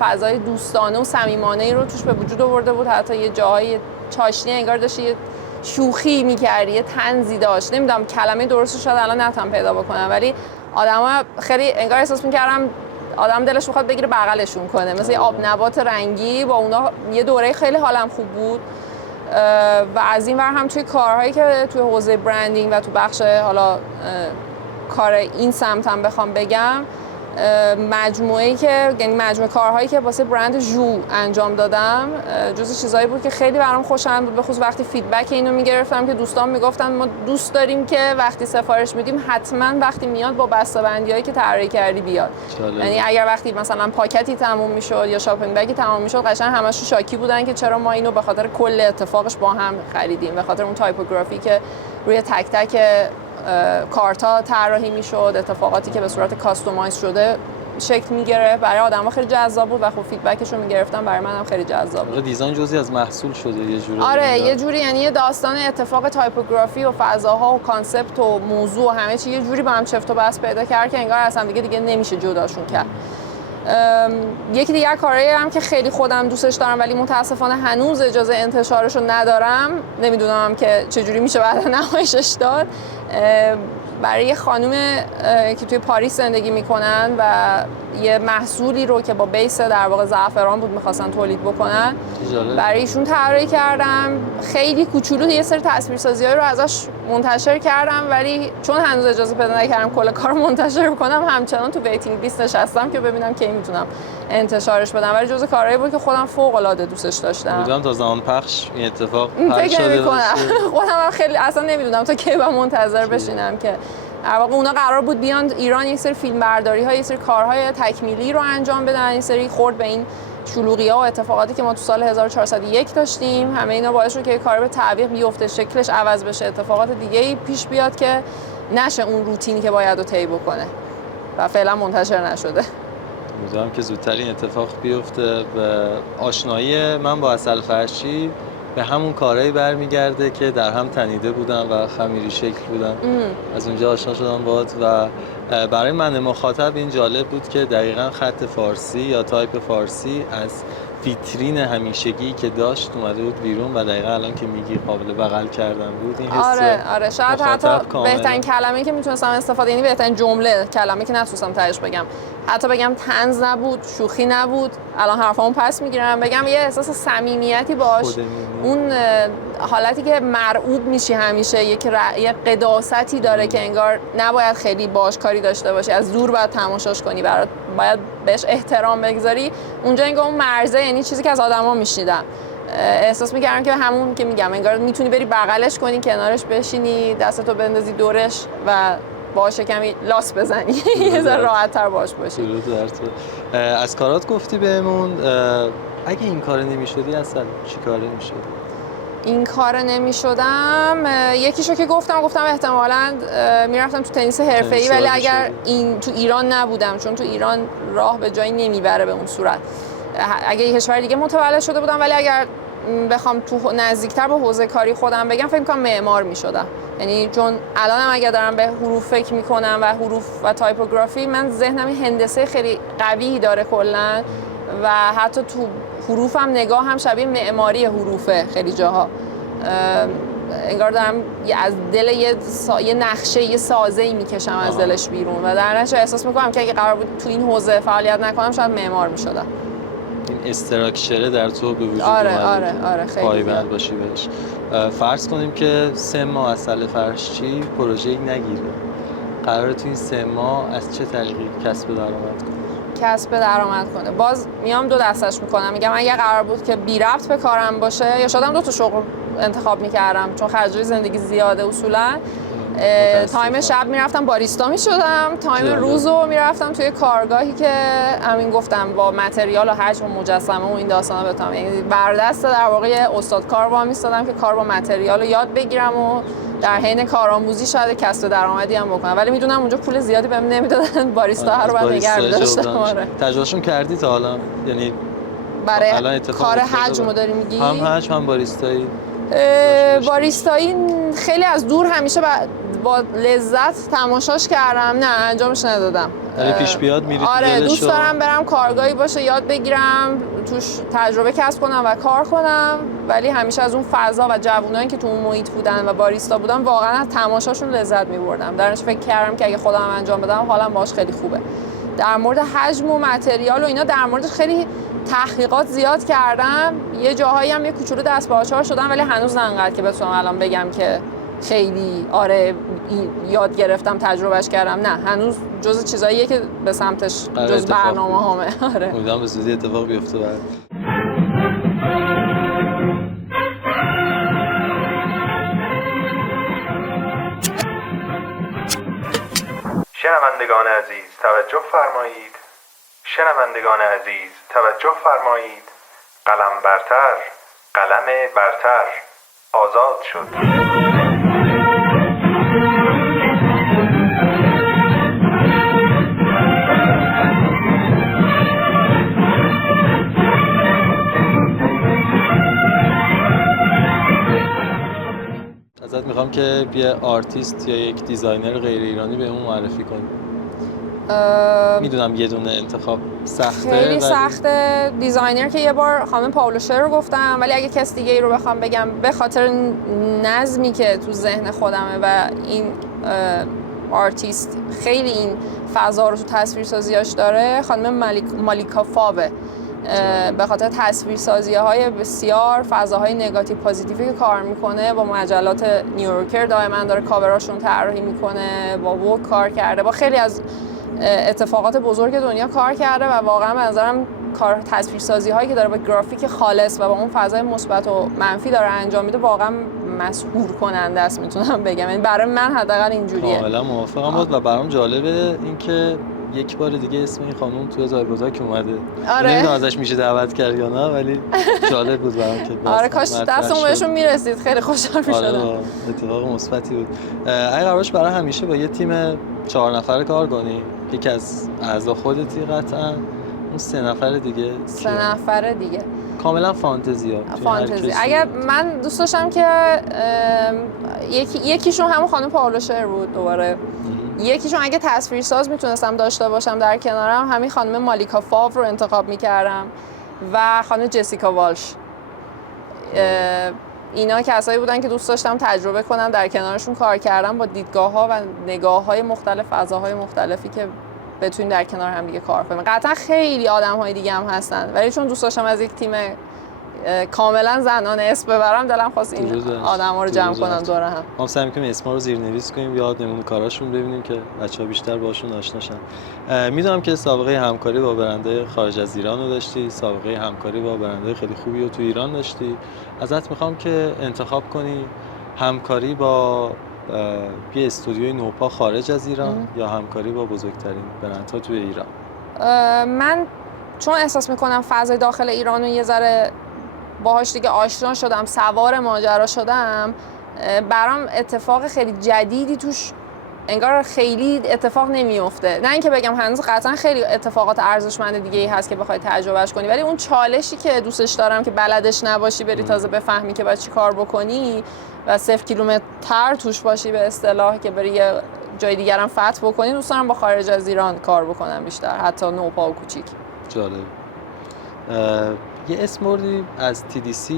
فضای دوستانه و صمیمانه‌ای رو توش به وجود آورده بود. حتی یه جاهای چاشنی انگار داشت یه شوخی می‌کردی، یه طنزی داشت. نمیدونم کلمه درستش شاید الان نتونم پیدا بکنم، ولی آدما خیلی انگار احساس می‌کردم آدم دلش می‌خواد بگیره بغلشون کنه، مثل یه آب نبات رنگی. با اونا یه دوره خیلی حالم خوب بود. و از این ور هم توی کارهایی که توی حوزه برندینگ و تو بخش حالا کار این سمتم بخوام بگم، مجموعه کارهایی که واسه برند ژو انجام دادم جزو چیزایی بود که خیلی برام خوشایند بود، به خصوص وقتی فیدبک اینو میگرفتم که دوستان میگفتن ما دوست داریم که وقتی سفارش میدیم حتما وقتی میاد با بسته‌بندیایی که طراحی کردی بیاد. یعنی اگر وقتی مثلا پاکتی تموم میشد یا شاپینگ بگی تموم میشد، قشنگ همشون شاکی بودن که چرا ما اینو به خاطر کل اتفاقش با هم خریدیم، به خاطر اون تایپوگرافی که روی تک تک کارتا طراحی میشد، اتفاقاتی که به صورت کاستومایز شده شکل میگیره. برای آدما خیلی جذاب بود و خب فیدبکش رو میگرفتم، برای منم خیلی جذاب بود. دیزاین جزئی از محصول شده یه جوری. آره یه جوری، یعنی یه داستان اتفاق تایپوگرافی و فضاها و کانسپت و موضوع و همه چی یه جوری با هم چفت و بست پیدا کرد که انگار اصلا دیگه نمیشه جداشون کرد. یکی دیگر کارهایی هم که خیلی خودم دوستش دارم ولی متاسفانه هنوز اجازه انتشارش رو ندارم، نمیدونم که چجوری میشه بعدا نمایشش داد، برای یه خانوم که توی پاریس زندگی میکنن و یه محصولی رو که با بیس در واقع زعفران بود میخواستن تولید بکنن، برای ایشون طراحی کردم. خیلی کوچولو یه سری تصویرسازی‌های رو ازش منتشر کردم، ولی چون هنوز اجازه پیدا نکردم کل کارو منتشر کنم، همچنان تو ویتینگ لیست نشستم که ببینم کی میتونم انتشارش بدم. ولی جزء کارهایی بود که خودم فوق‌العاده دوستش داشتم. میدونم تا زمان پخش این اتفاق پخش شده باشه. خودم هم خیلی اصلا نمیدونم تا کی باید منتظر بشینم که در واقع اونا قرار بود بیان ایران یک سری فیلمبرداری‌ها، یک سری کارهای تکمیلی رو انجام بدن، این سری خورد به این شلوغی‌ها و اتفاقاتی که ما تو سال 1401 داشتیم. همه اینا باعث شد که کار به تعویق بیفته، شکلش عوض بشه، اتفاقات دیگه‌ای پیش بیاد که نشه اون روتینی که باید رو طی بکنه و فعلا منتشر نشده. امیدوارم که زودتر این اتفاق بیفته. به آشنایی من با عسل فرشی به همون کارهایی برمیگرده که در هم تنیده بودن و خمیری شکل بودن. از اونجا آشنا شدم باهات و برای من مخاطب این جالب بود که دقیقاً خط فارسی یا تایپ فارسی از ویترین همیشگی که داشت اومده بود بیرون و دقیقا الان که میگی قابل بغل کردن بود این حس آره شاید حتی بهترین کلمه‌ای که میتونستم استفاده، یعنی بهترین جمله کلمه‌ای که نتونستم تهش بگم، حتی بگم طنز نبود، شوخی نبود، الان حرفامو پس میگیرم، بگم یه احساس صمیمیتی باش، اون حالتی که مرعوب میشی همیشه، یه قداستی داره که انگار نباید خیلی باش کاری داشته باشی، از دور باید تماشاش کنی، باید بهش احترام بگذاری. اونجا انگار اون مرزه، یعنی چیزی که از آدما میشنیدم، احساس میکردم که همون که میگم انگار میتونی بری بغلش کنی، کنارش بشینی، دستتو بندازی دورش و باشه کمی لاس بزنی، یه ذره راحت‌تر باش باشی. از کارات گفتی بهمون، اگه این کار نمی‌شدی اصلا چی کاره می‌شدی؟ این کار نمی‌شدم، یکیشو که گفتم احتمالاً میرفتم تو تنیس حرفه‌ای، ولی اگر این تو ایران نبودم، چون تو ایران راه به جایی نمیبره به اون صورت، اگه یه کشور دیگه متولد شده بودم، ولی اگر بخوام تو نزدیکتر به حوزه کاری خودم بگم، فکر می‌کنم معمار می‌شدم. یعنی چون الانم اگر دارم به حروف فکر می‌کنم و حروف و تایپوگرافی، من ذهنم هندسه خیلی قوی داره کلاً و حتی تو حروفم نگاه هم شبیه معماری حروفه خیلی جاها، انگار دارم از دل یه نقشه، یه سازه‌ای میکشم از دلش بیرون و در نتیجه احساس میکنم که اگه قرار بود تو این حوزه فعالیت نکنم شاید معمار میشدم. این استراکچره در تو به وجود آره خیلی پایبند باشی بهش. فرض کنیم که 3 ماه از سال فرشچی پروژه نگیره، قراره تو این 3 ماه از چه طریقی کسب درآمد کنه؟ باز میام دو دستش میکنم، میگم اگه قرار بود که بی ربط به کارم باشه، یا شاید 2 تا شغل انتخاب میکردم، چون خرجای زندگی زیاده اصولا. تایم شب میرفتم باریستا میشدم، تایم روزو میرفتم توی کارگاهی که همین گفتم با متریال و حجم و مجسمه و این داستانا بتونم، یعنی بردست در واقع استادکار وام میستادم که کار با متریال رو یاد بگیرم و در حین کارآموزی شاید کسب درآمدی هم بکنم، ولی میدونم اونجا پول زیادی بهم نمیدادن، باریستا رو بعد نگه می‌داشتم. آره تجربهشون کردی تا حالا؟ یعنی برای کار حجمو داری میگی؟ هم حجم هم باریستایی؟ باریستایی خیلی از دور همیشه با لذت تماشاش کردم، نه انجامش ندادم. ولی پیش بیاد میری؟ آره دوست دارم برم کارگاهی باشه، یاد بگیرم، توش تجربه کسب کنم و کار کنم، ولی همیشه از اون فضا و جوونایی که تو اون محیط بودن و باریستا بودن واقعا از تماشاشون لذت می‌بردم. درنش فکر کردم که اگه خودم انجام بدم حالم باهاش خیلی خوبه. در مورد حجم و متریال و اینا در موردش خیلی تحقیقات زیاد کردم، یه جاهایی هم یه کوچولو دست به آچار شدم، ولی هنوز نه انقدر که بتونم الان بگم که خیلی یاد گرفتم، تجربهش کردم. نه هنوز جز چیزاییه که به سمتش جز برنامه‌هامه. آره امیدوارم به زودی اتفاق بیفته برات. شنوندگان عزیز توجه فرمایید، شنوندگان عزیز توجه فرمایید، قلم برتر، قلم برتر آزاد شد. ازت میخوام که یه آرتیست یا یک دیزاینر غیر ایرانی بهمون معرفی کنی. میدونم یه دونه انتخاب سخته، خیلی سخته. دیزاینر که یه بار خانم پاولو شر رو گفتم، ولی اگه کس دیگه ای رو بخوام بگم به خاطر نظمی که تو ذهن خودمه و این آرتیست خیلی این فضا رو تو تصویرسازیاش داره، خانم مالیکا فاوه، به خاطر تصویرسازی‌های بسیار فضاهای نگاتیو پوزیتیوی که کار میکنه، با مجلات نیویورکر دائما داره کاوراشون طراحی میکنه، با ووگ کار کرده، با خیلی از اتفاقات بزرگ دنیا کار کرده و واقعا به نظرم کار تصویرسازی هایی که داره با گرافیک خالص و با اون فضای مثبت و منفی داره انجام میده واقعا مسحور کننده است، میتونم بگم. یعنی برای من حداقل اینجوریه. کاملا موافقم بود و برام جالبه اینکه یک بار دیگه اسم این خانم توی زایگذاک اومده. آره. نمیدونم ازش میشه دعوت کرد یا نه، ولی جالب بود برام که آره کاش دستمون بهشون میرسید، خیلی خوشحال میشدم. آره اتفاق مثبتی بود. اگه قرارش برای همیشه با یه تیم 4 نفره کار کنی، یکی از اعضا خودتی قطعا، اون 3 نفر دیگه 3 نفر دیگه کاملا فانتزیه. فانتزی. اگر من دوست داشتم که یکیشون همون خانم پاولو شر بود، دوباره یکیشون اگه تصویرساز میتونستم داشته باشم در کنارم، همین خانم مالیکا فاو رو انتخاب میکردم. و خانم جسیکا والش. اینا کسایی بودن که دوست داشتم تجربه کنم در کنارشون کار کردم با دیدگاه‌ها و نگاه‌های مختلف، فضاهای مختلفی که بتونیم در کنار هم دیگه کار کنیم. قطعا خیلی آدم‌های دیگه هم هستن ولی چون دوست داشتم از یک تیم کاملا زنانه اسم ببرم، دلم خواست این آدم‌ها رو جمع کنم دور هم. ما سعی می‌کنیم اسما رو زیرنویس کنیم، یاد نمونه کاراشون ببینیم که بچه‌ها بیشتر باشون آشنا شن. میدونم که سابقه همکاری با برندهای خارج از ایران رو داشتی، سابقه همکاری با برندهای خیلی خوبی رو تو ایران داشتی. ازت می‌خوام که انتخاب کنی همکاری با یه استودیوی نوپا خارج از ایران یا همکاری با بزرگترین برندها توی ایران. من چون احساس می‌کنم فضای داخل ایران رو یه ذره باهاش دیگه آشنا شدم، سوار ماجرا شدم، برام اتفاق خیلی جدیدی توش انگار خیلی اتفاق نمیفته. نه اینکه بگم هنوز قطعا خیلی اتفاقات ارزشمند دیگه ای هست که بخوای تجربهش کنی، ولی اون چالشی که دوستش دارم که بلدش نباشی بری تازه بفهمی که باید چی کار بکنی و 0 کیلومتر توش باشی به اصطلاح که بری یه جای دیگر هم فتح بکنی، دوست دارم با خارج از ایران کار بکنم بیشتر، حتی نوپا و کوچیک. جالب. یه اسم بردی از TDC،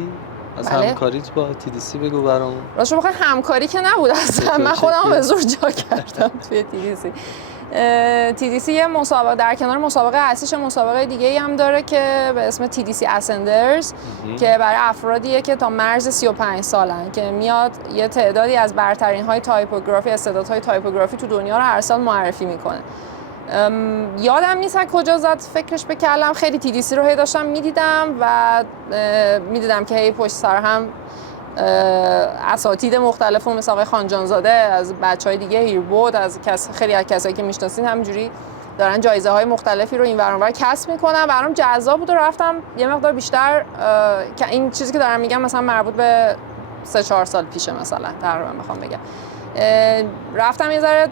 از بله. همکاریت با TDC بگو برام. راستش بخوای همکاری که نبود اصلا، من خودم به زور جا کردم توی TDC. یه مسابقه در کنار مسابقه اصلیش مسابقه دیگه‌ای هم داره که به اسم TDC Ascenders که برای افرادیه که تا مرز 35 سالن که میاد یه تعدادی از برترین های تایپوگرافی، استعدادهای تایپوگرافی تو دنیا رو هر سال معرفی میکنه. یادم نیست کجا زد فکرش بکردم، خیلی TDC رو هی داشتم میدیدم و میدیدم که هی پشت سر هم اساتید مختلف مثل آقای خانجانزاده، از بچهای دیگه هیربود، از خیلی از کسایی که میشناسین همینجوری دارن جایزه های مختلفی رو این ور اون ور کسب میکنن. برام جذاب بود و رفتم یه مقدار بیشتر که این چیزی که دارم میگم مثلا مربوط به 3-4 سال پیشه مثلا تقریبا میخوام بگم، رفتم یه ذره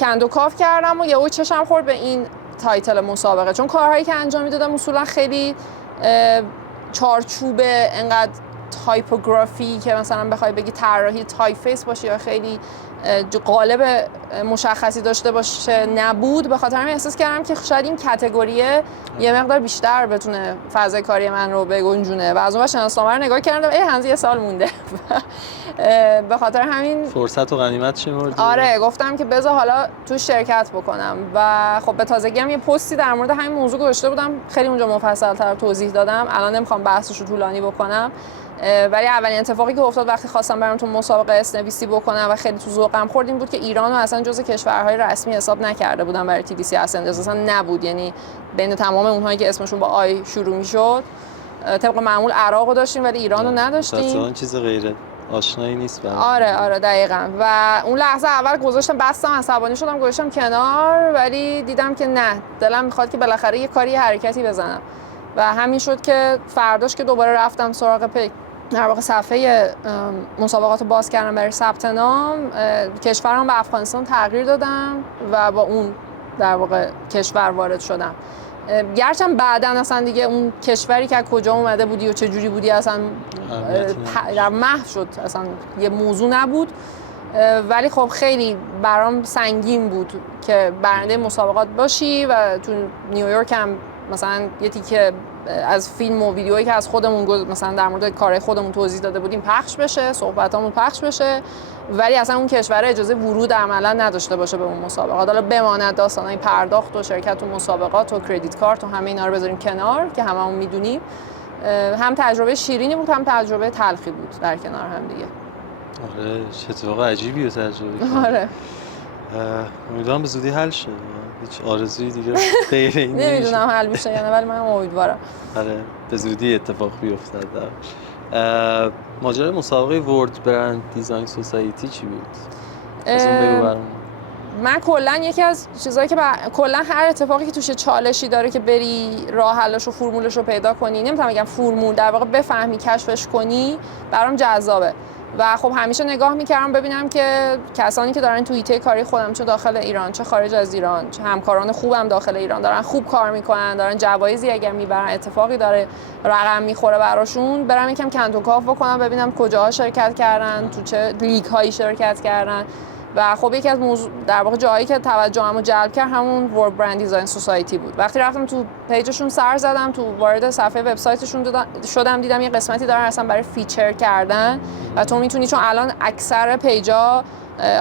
کند و کاف کردم و یهو چشم خورد به این تایتل مسابقه، چون کارهایی که انجام میدادم اصولا خیلی چارچوب انقدر تایپوگرافی که مثلا بخوای بگی طراحی تایپفیس باشه یا خیلی قالب مشخصی داشته باشه نبود. به خاطر همین احساس کردم که شاید این کاتگوریه یه مقدار بیشتر بتونه فضای کاری من رو بگنجونه و از اون شناسنامه رو نگاه کردم هنوز یه سال مونده. به خاطر همین فرصت و غنیمت شمردی. آره گفتم که بذار حالا تو شرکت بکنم و خب به تازگی هم یه پستی در مورد همین موضوع گذاشته بودم، خیلی اونجا مفصل‌تر توضیح دادم. الان نمیخوام بحثش رو طولانی بکنم، ولی اولین اتفاقی که افتاد وقتی خواستم برام تو مسابقه اسنویسی بکنم و خیلی تو ذوقم خورد این بود که ایرانو اصلا جزو کشورهای رسمی حساب نکرده بودن برای TDC اسندرز، اصلا نبود. یعنی بین تمام اونهایی که اسمشون با آی شروع میشد طبق معمول عراقو داشتیم ولی ایرانو نداشتیم. اصلا چیز غیر آشنایی نیست برام. آره دقیقاً. و اون لحظه اول گذاشتم بستم، عصبانی شدم گذاشتم کنار، ولی دیدم که نه، دلم میخواد که بالاخره یه کاری حرکتی بزنم و همین شد که فرداش که دوباره رفتم سراغ در واقع صفحه مسابقات رو باز کردم برای ثبت نام، کشورم به افغانستان تغییر دادم و با اون در واقع کشور وارد شدم. گرچه بعداً اصلا دیگه اون کشوری که از کجا اومده بودی و چه جوری بودی اصلا محو شد، اصلا یه موضوع نبود. ولی خب خیلی برام سنگین بود که برنده مسابقات باشی و تو نیویورک هم مثلا یه تیکه از فیلم و ویدیویی که از خودمون مثلا در مورد کارهای خودمون توضیح داده بودیم پخش بشه، صحبتامون پخش بشه، ولی اصلا اون کشور اجازه ورود عملا نداشته باشه به اون مسابقات. حالا بماند داستانای پرداخت و شرکت تو مسابقات و کردیت کارت و همه اینا رو بذاریم کنار که هممون میدونیم. هم تجربه شیرینی بود هم تجربه تلخی بود در کنار هم دیگه. آره چه اتفاق عجیبی رو تجربه کردم. آره امیدوارم به زودی حل شه، هیچ آرزویی دیگه غیر این نمیدونم حل بشه یا نه، ولی من امیدوارم آره به زودی اتفاق بیفتد. ماجرای مسابقه ورد برند دیزاین سوسایتی چی بود؟ از اون بگو برام. من کلا یکی از چیزایی که کلا هر اتفاقی که توش چالشی داره که بری راه حلش و فرمولش رو پیدا کنی، نمیتونم بگم فرمول، در واقع بفهمی کشفش کنی، برام جذابه. و خب همیشه نگاه میکردم ببینم که کسانی که دارن تو حیطه کاری خودم، چه داخل ایران چه خارج از ایران، چه همکاران خوبم داخل ایران، دارن خوب کار میکنن، دارن جوایزی اگر میبرن، اتفاقی داره رقم میخوره براشون، برم یکم کند و کاف بکنم ببینم کجاها شرکت کردن، تو چه لیگ هایی شرکت کردن و خب یکی از در واقع جایی که توجهمو جلب کرد همون ورلد برند دیزاین سوسایتی بود. وقتی رفتم تو پیجشون سر زدم، تو وارد صفحه وبسایتشون شدم، دیدم یه قسمتی دارن اصلا برای فیچر کردن و تو میتونی، چون الان اکثر پیجا،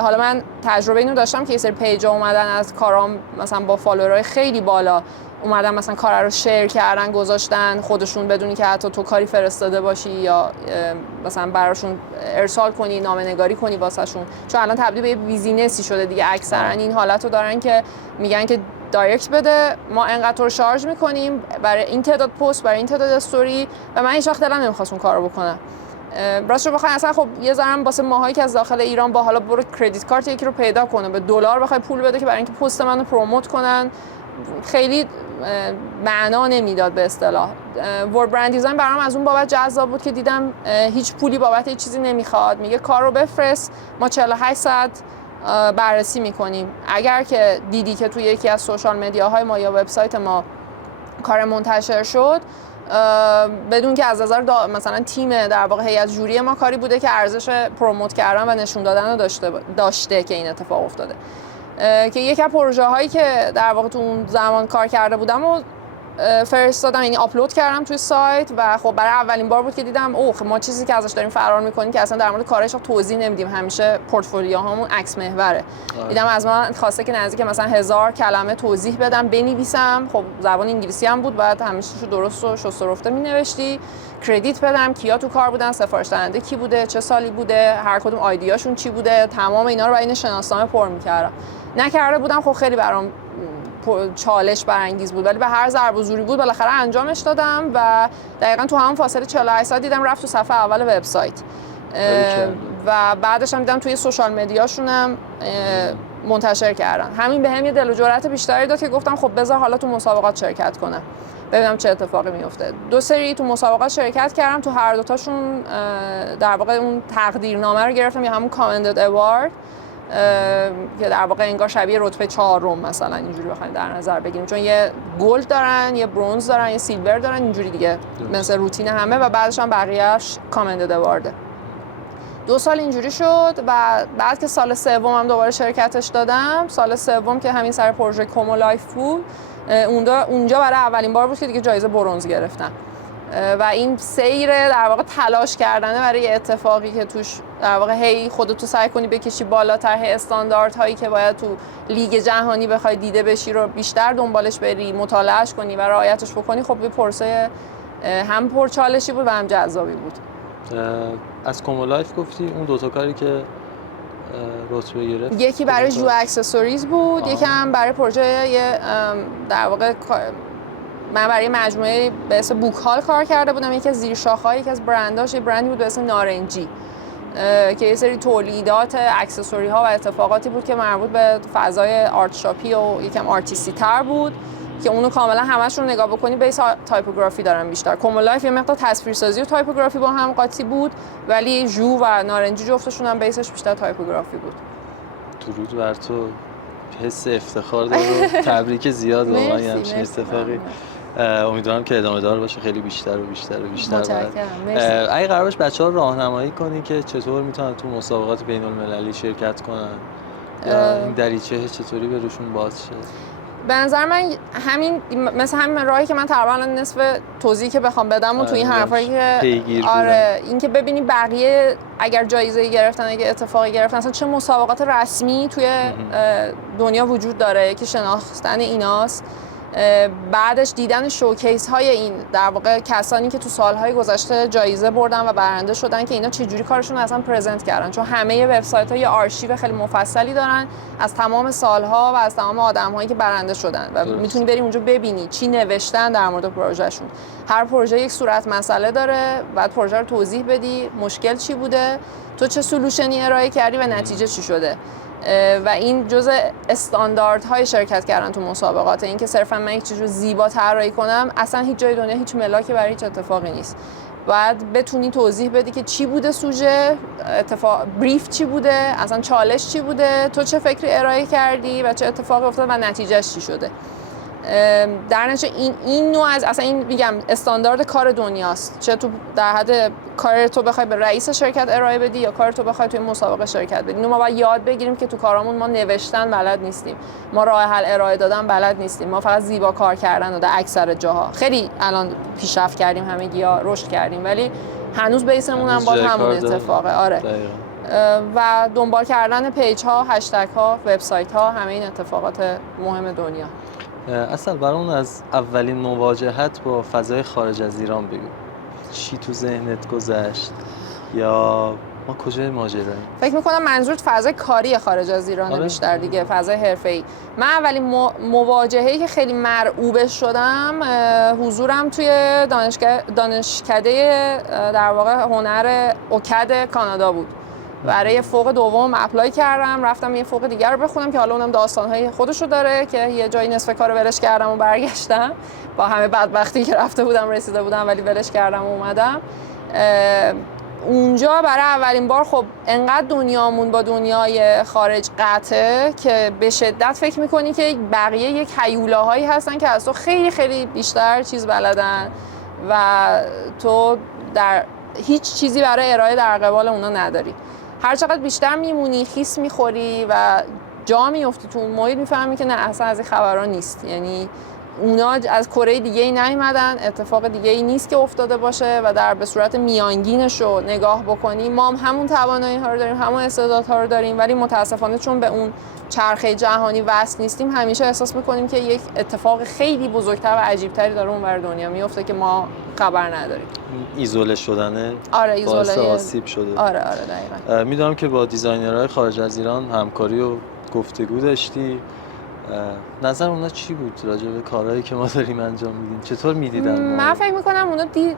حالا من تجربه اینو داشتم که یه سری پیجا اومدن از کارام مثلا با فالوورای خیلی بالا اومدن مثلا کار رو شیر کردن گذاشتن خودشون بدونی که حتی تو کاری فرستاده باشی یا مثلا براشون ارسال کنی، نامه‌نگاری کنی واسهشون، چون الان تبدیل به یه بیزینسی شده دیگه. اکثرا این حالت رو دارن که میگن که دایرکت بده، ما انقدر رو شارژ میکنیم برای این تعداد پست، برای این تعداد استوری، و من هیچ وقت دلم نمیخواست اون کارو بکنم. راستش رو بخوای اصلا خب یه ذره واسه ماهایی که از داخل ایران با حالا برو کردیت کارت یکی رو پیدا کنه به دلار بخوای پول بده که برای اینکه پست منو پروموت کنن، خیلی معنا نمیداد به اصطلاح. ورلد برند دیزاین برام از اون بابت جذاب بود که دیدم هیچ پولی بابت هیچ چیزی نمیخواد، میگه کار رو بفرست، ما 48 ساعت بررسی میکنیم. اگر که دیدی که توی یکی از سوشال مدیاهای ما یا وبسایت ما کار منتشر شد، بدون که از نظر مثلا تیم در واقع هیئت جوری ما کاری بوده که ارزش پروموت کردن و نشون دادن رو داشته که این اتفاق افتاده. که یکی از پروژه هایی که در واقع تو اون زمان کار کرده بودم و فرستادم، یعنی آپلود کردم توی سایت و خب برای اولین بار بود که دیدم اوه ما چیزی که ازش داریم فرار میکنیم که اصلا در مورد کارش توضیح نمیدیم، همیشه پورتفولیوهامون عکس محوره. دیدم از من خواسته که نزدیک مثلا 1000 کلمه توضیح بدم، بنویسم. خب زبان انگلیسی هم بود، بعد همیشه درست و شسته رفته مینوشتی، کردیت بدم، کیا تو کار بودن، سفارش دهنده کی بوده، چه سالی بوده، هر کدوم آیدیاشون چی بوده، تمام اینا رو برای این شناسنامه پر می‌کردم. نکرده بودم، خب خیلی برام چالش برانگیز بود، ولی به هر ضرب و زوری بود بالاخره انجامش دادم و دقیقاً تو همون فاصله 48 ساعت دیدم رفت تو صفحه اول وبسایت و بعدش هم دیدم توی سوشال مدیاشون هم منتشر کردن. همین بهم یه دل و جرأت بیشتری داد که گفتم خب بذار حالا تو مسابقات شرکت کنم ببینم چه اتفاقی میفته. 2 سری تو مسابقات شرکت کردم، تو هر دوتاشون در واقع اون تقدیرنامه رو گرفتم یا همون کامندد اوارد که در واقع انگار شبیه رتبه 4 مثلا اینجوری بخوایم در نظر بگیریم، چون یه گلد دارن، یه برنز دارن، یه سیلور دارن، اینجوری دیگه مثل روتین همه، و بعدش هم بقیه‌اش کامندد اوارده. 2 سال اینجوری شد و بعد که سال سوم هم دوباره شرکتش دادم، سال سوم که همین سر پروژه کومو لایف بود، اونجا برای اولین بار بود که دیگه جایزه برنز گرفتم و این سیر در واقع تلاش کردنه برای اتفاقی که توش در واقع هی خودتو سعی کنی بکشی بالاتر، هی استانداردهایی که باید تو لیگ جهانی بخوای دیده بشی رو بیشتر دنبالش بری، مطالعهش کنی و رعایتش بکنی، خب یه پروسه هم پرچالشی بود و هم جذابی بود. از کومو لایف گفتی، اون 2 تا کاری که رتبه گرفت، یکی برای جو اکسسوریز بود، یکی هم برای پروژه در واقع من برای مجموعه به اسم بوک هال کار کرده بودم. یکی از زیر شاخه‌های یکی از برنداش یه برندی بود به اسم نارنجی که یه سری تولیدات اکسسوری ها و اتفاقاتی بود که مربوط به فضای آرت شاپی و یکم آرتیستی تر بود که اونو کاملا همش رو نگاه بکنی بیس تایپوگرافی دارن بیشتر. کومو لایف یه مقدار تصویرسازی و تایپوگرافی با هم قاطی بود، ولی جو و نارنجی جفتشون هم بیسش بیشتر تایپوگرافی بود. درود بر تو، حس افتخار داره و تبریک زیاد واقعا همچین اتفاقی. امیدوارم که ادامه دار باشه، خیلی بیشتر و بیشتر و بیشتر. متشکرم. اگه قرار باشه بچه‌ها راهنمایی کنی که چطور میتونن تو مسابقات بین‌المللی شرکت کنن یا این دریچه چطوری به روشون باز شه؟ به نظر من مثل همین راهی که من تقریبا نصف توضیحی که بخوام بدم و تو این حرفایی که این که ببینی بقیه اگر جایزه گرفتن، اگه اتفاقی گرفتن، اصلا چه مسابقات رسمی توی دنیا وجود داره که شناختن ایناست، بعدش دیدن شوکیس های این در واقع کسانی که تو سالهای گذشته جایزه بردن و برنده شدن که اینا چجوری کارشون رو اصلا پرزنت کردن، چون همه وبسایت‌ها یه آرشیو خیلی مفصلی دارن از تمام سالها و از تمام آدم‌هایی که برنده شدن و میتونی بری اونجا ببینی چی نوشتن در مورد پروژهشون. هر پروژه یک صورت مسئله داره، بعد پروژه رو توضیح بدی، مشکل چی بوده، تو چه سولوشنی ارائه کردی و نتیجه چی شده. و این جزء استانداردهای شرکت کردن تو مسابقات. این که صرفا من یک چیز رو زیبا طراحی کنم اصلا هیچ جای دنیا هیچ ملاکی برای هیچ اتفاقی نیست. باید بتونی توضیح بدی که چی بوده سوژه، بریف چی بوده، اصلا چالش چی بوده، تو چه فکری ارائه کردی و چه اتفاقی افتاد و نتیجهش چی شده. در نتیجه این نوع از اصلا این میگم استاندارد کار دنیاست، چه تو در حد کار تو بخوای به رئیس شرکت ارائه بدی یا کار تو بخوای توی مسابقه شرکت بدی. اینو ما باید یاد بگیریم که تو کارامون ما نوشتن بلد نیستیم، ما راه حل ارائه دادن بلد نیستیم، ما فقط زیبا کار کردن و در اکثر جاها خیلی الان پیشرفت کردیم، همگی‌ها رشد کردیم، ولی هنوز بیسمون هم باز همون اتفاقه. آره. و دنبال کردن پیج ها، هشتگ ها، وبسایت ها، همه این اتفاقات مهم دنیا. اصلا برامون از اولین مواجهت با فضای خارج از ایران بگو. چی تو ذهنت گذشت یا ما کجای ماجراییم؟ فکر میکنم منظورت فضای کاری خارج از ایرانه. آره. بیشتر دیگه فضای حرفه‌ای. من اولین مواجهه‌ای که خیلی مرعوبش شدم حضورم توی دانشکده در واقع هنر اوکد کانادا بود. برای فوق دوم اپلای کردم، رفتم یه فوق دیگر رو بخونم که حالا اونم داستان‌های خودشو داره که یه جایی نصف کارو ولش کردم و برگشتم با همه بدبختی که رفته بودم رسیده بودم، ولی ولش کردم و اومدم. اونجا برای اولین بار خب انقدر دنیامون با دنیای خارج قطعه که به شدت فکر میکنی که بقیه یک هیولاهایی هستن که از تو خیلی خیلی بیشتر چیز بلدن و تو در هیچ چیزی برای ارائه در قبال اونا نداری. هر چقدر بیشتر میمونی خیس میخوری و جا میفتی تو اون محیط میفهمی که نه اصلا از این خبرها نیست. یعنی اونا از کره دیگه ای نیومدن، اتفاق دیگه ای نیست که افتاده باشه و در به صورت میانگینش رو نگاه بکنی ما هم همون توانایی ها رو داریم، همون استعدادها رو داریم، ولی متاسفانه چون به اون چرخه جهانی وصل نیستیم همیشه احساس میکنیم که یک اتفاق خیلی بزرگتر و عجیبتری داره اونور دنیا میفته که ما خبر نداریم. ایزوله شدنه. آره ایزوله. باعث آسیب شده. آره دقیقاً. میدونم که با دیزاینرهای خارج از ایران همکاری و گفتگو داشتی. نظر اونا چی بود راجع به کارهایی که ما داریم انجام میدیم؟ چطور میدیدن؟ من فکر میکنم اونا دید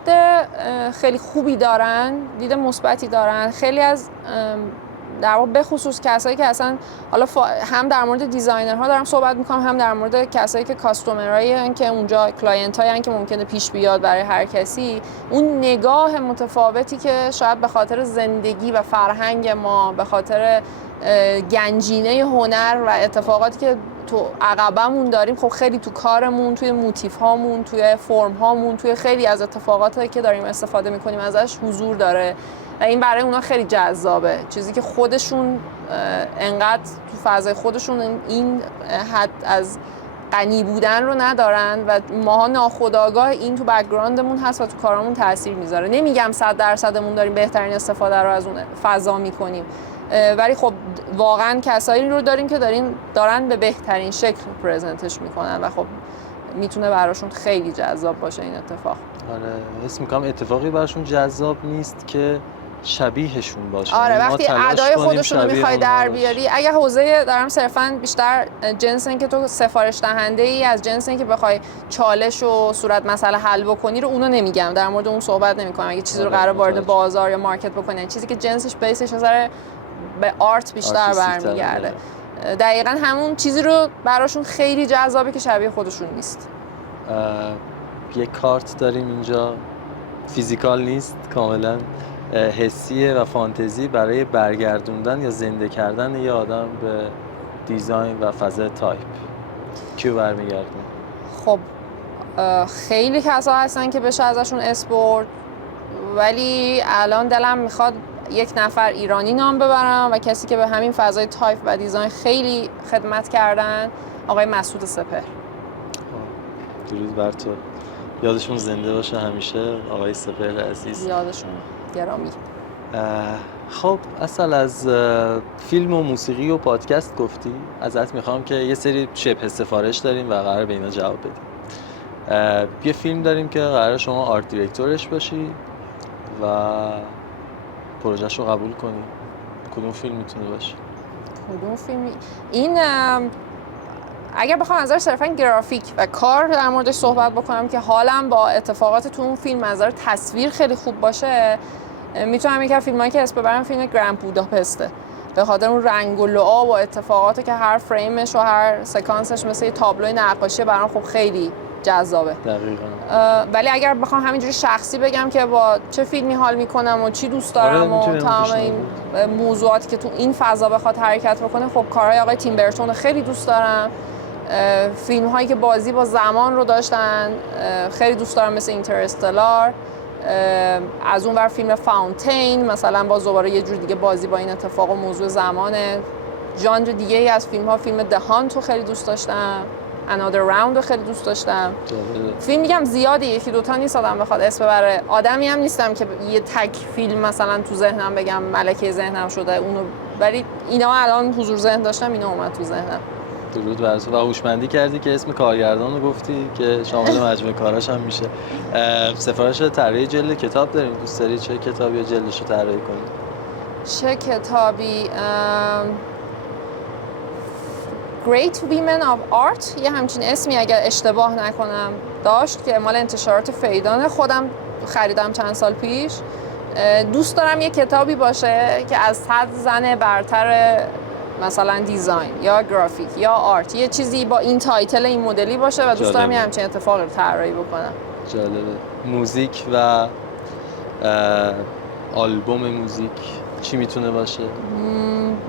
خیلی خوبی دارن، دید مثبتی دارن. خیلی از در واقع به خصوص کسایی که اصلا حالا هم در مورد دیزاینرها دارم صحبت میکنم، هم در مورد کسایی که کاستومرایی هستن که اونجا کلاینت هایی هستن که ممکنه پیش بیاد برای هر کسی، اون نگاه متفاوتی که شاید به خاطر زندگی و فرهنگ ما، به خاطر گنجینه هنر و اتفاقاتی که تو عقبمون داریم، خب خیلی تو کارمون، توی موتیف هامون، توی فرم هامون، توی خیلی از اتفاقاتی که داریم استفاده میکنیم ازش حضور داره و این برای اونا خیلی جذابه. چیزی که خودشون انقدر تو فضای خودشون این حد از غنی بودن رو ندارن و ماها ناخودآگاه این تو بک‌گراندمون هست و تو کارامون تاثیر میذاره. نمیگم 100%مون داریم بهترین استفاده رو از اون فضا میکنیم، ولی خب واقعا کسایی رو داریم که دارن به بهترین شکل پرزنتش میکنن و خب میتونه براشون خیلی جذاب باشه این اتفاق. آره حس میکنم اتفاقی براشون جذاب نیست که شبیهشون باشه. آره وقتی ادای خودشون رو میخوای در بیاری، اگه حوزه دارم صرفا بیشتر جنسن که تو سفارش دهنده ای از جنسن که بخوای چالش و صورت مسئله حل بکنی رو اونو نمیگم، در مورد اون صحبت نمیکنم. اگه چیزی رو قرار وارد بازار یا مارکت بکنی، چیزی که جنسش بیسش از به آرت بیشتر برمیگرده، دقیقاً همون چیزی رو براشون خیلی جذابه که شبیه خودشون نیست. یه کارت داریم اینجا، فیزیکال نیست، کاملا حسیه و فانتزی برای برگردوندن یا زنده کردن یه آدم به دیزاین و فضای تایپ. کیو برمیگردونه؟ خب خیلی کسا هستن که بشه ازشون اسپورت، ولی الان دلم میخواد یک نفر ایرانی نام ببرم و کسی که به همین فضای تایپ و دیزاین خیلی خدمت کردن، آقای مسعود سپهر. درود بر تو، یادشون زنده باشه همیشه آقای سپهر عزیز. یادشون گرامی. خب اصل از فیلم و موسیقی و پادکست گفتی، ازت میخوام که یه سری شبه سفارش داریم و قرار به اینا جواب بدیم. یه فیلم داریم که قرار شما آرت دیرکتورش باشی و پروژهش رو قبول کنی. کدوم فیلم میتونه باشه؟ کدوم فیلم؟ این اگر بخوام از نظر صرفا گرافیک و کار در موردش صحبت بکنم که حالم با اتفاقات تو اون فیلم از نظر تصویر خیلی خوب باشه، میتونم یکی از فیلمایی که اسم ببرم فیلم گرند بوداپسته، به خاطر اون رنگ و لعاب و اتفاقاتی که هر فریمش و هر سکانسش مثل یه تابلوی نقاشی برام خب خیلی جذابه. دقیقاً. ولی اگر بخوام همینجوری شخصی بگم که با چه فیلمی حال میکنم و چی دوست دارم و تمام این موضوعاتی که تو این فضا بخواد حرکت بکنه، خب کارهای آقای تیم برتون خیلی دوست دارم. فیلم هایی که بازی با زمان رو داشتن خیلی دوست دارم، مثل اینترستلار. از اون ور فیلم فاونتین مثلا باز دوباره یه جور دیگه بازی با این اتفاق و موضوع زمانه. ژانر دیگه ای از فیلم ها فیلم The Hunt رو خیلی دوست داشتم، Another Round رو خیلی دوست داشتم. فیلم میگم زیادی، یکی دوتا نیست آدم بخواد اسم ببره. آدمی هم نیستم که یه تک فیلم مثلا تو ذهنم بگم ملکه ذهنم شده اونو، ولی اینا الان حضور ذهن داشتم اینا اومد تو ذهنم. درود بر تو و هوشمندی کردی که اسم کارگردان رو گفتی که شامل مجموعه کاراش هم میشه. سفارش طراحی جلد کتاب داریم، دوست داری چه کتابی یا جلدش رو طراحی کنی؟ چه کتابی؟ Great Women of Art یه همچین اسمی اگر اشتباه نکنم داشت که مال انتشارات فیدان، خودم خریدم چند سال پیش. دوست دارم یه کتابی باشه که از 100 زن برتر مثلا دیزاین یا گرافیک یا آرت یه چیزی با این تایتل این مدلی باشه و دوست دارم یه همچین اتفاقی رو طراحی بکنم. جالبه. موزیک و آلبوم موزیک چی میتونه باشه؟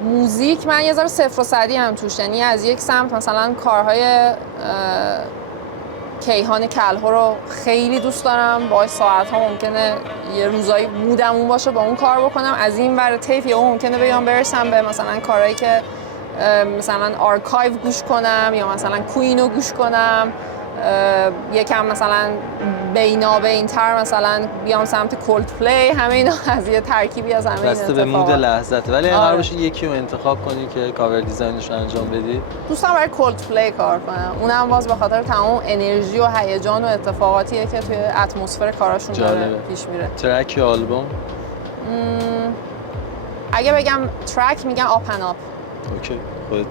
موزیک من یه ذره صفر و صدی هم توش، یعنی از یک سمت مثلا کارهای کیهان کلهو رو خیلی دوست دارم، باهاش ساعت‌ها ممکنه یه روزایی مودم اون باشه با اون کار بکنم. از این ور طیف یا ممکنه بیام برسم به مثلا کارهایی که مثلا آرکایو گوش کنم یا مثلا کوینو گوش کنم، یکم مثلا بینابین‌تر مثلا بیام سمت کولد پلی. همه اینا از یه ترکیبی از همه این بسته به مود اتفاقات. لحظته. ولی اگه باشه یکی رو انتخاب کنی که کاور دیزاینش رو انجام بدی، دوستم برای کولد پلی کار کنم. اونم باز به خاطر تمام انرژی و هیجان و اتفاقاتیه که توی اتمسفر کاراشون داره پیش میره. ترک یا آلبوم؟ اگه بگم ترک میگم آپ ان آپ. اوکی، خودت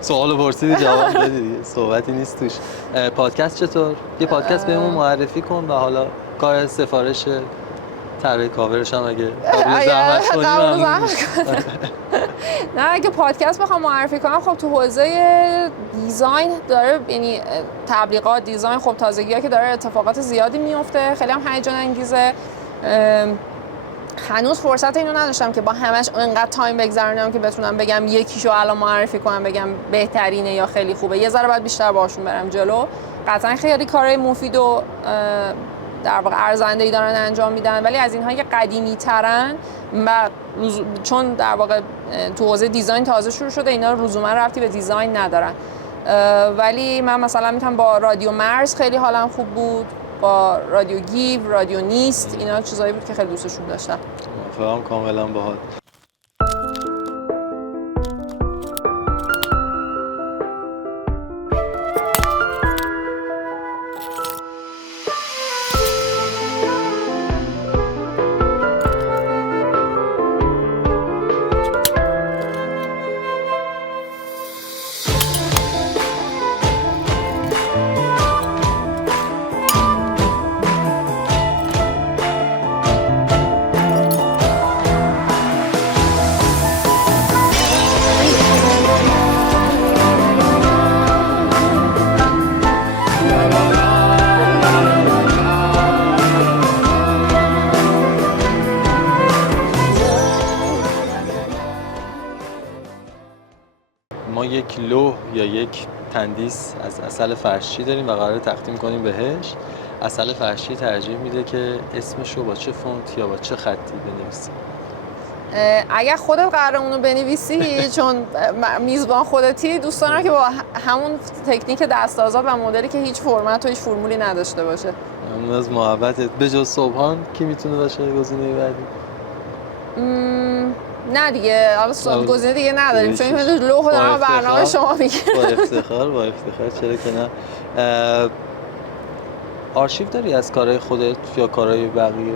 سوالو پرسیدی جواب دادی دیگه، صحبتی نیست توش. پادکست چطور؟ یه پادکست بهمون معرفی کن و حالا کار سفارش طراحی کاورش هم اگه قابل زحمت کنی ممنون میشم. نه اگه پادکست بخوام معرفی کنم، خب تو حوزه دیزاین داره، یعنی تبلیغات دیزاین، خب تازگی‌ها که داره اتفاقات زیادی میفته، خیلی هم هیجان انگیزه. هنوز فرصت اینو نداشتم که با همش انقدر تایم بگذرونم که بتونم بگم یکیشو الان معرفی کنم بگم بهترینه یا خیلی خوبه. یه ذره باید بیشتر باهاشون برم جلو. قطعا خیلی کارهای مفید و در واقع ارزنده‌ای دارن انجام میدن، ولی از اینها که قدیمی ترن و چون در واقع تو حوزه دیزاین تازه شروع شده، اینا لزوما ربطی به دیزاین ندارن. ولی من مثلا میتونم با رادیو مرز خیلی حالم خوب بود، با رادیو گیو، رادیو نیست، اینا چیزایی بود که خیلی دوستشون داشتم. موافقم کاملا باهات. ما یک لوح یا یک تندیس از عسل فرشی داریم و قراره تقدیم کنیم بهش. عسل فرشی ترجیح میده که اسمش رو با چه فونت یا با چه خطی بنویسیم. اگر خودت قراره اونو بنویسی چون میزبان خودتی، دوست دارم که با همون تکنیک دست آزاد و مدلی که هیچ فرمت و هیچ فرمولی نداشته باشه. ممنون از محبتت. به جز صبحان کی میتونه باشه گزینه بعدی؟ نه دیگه، حالا گزینه دیگه نداریم چون این لوح دارم برنامه شما میگه. با افتخار چرا که نه. آرشیو داری از کارهای خودت یا کارهای بقیه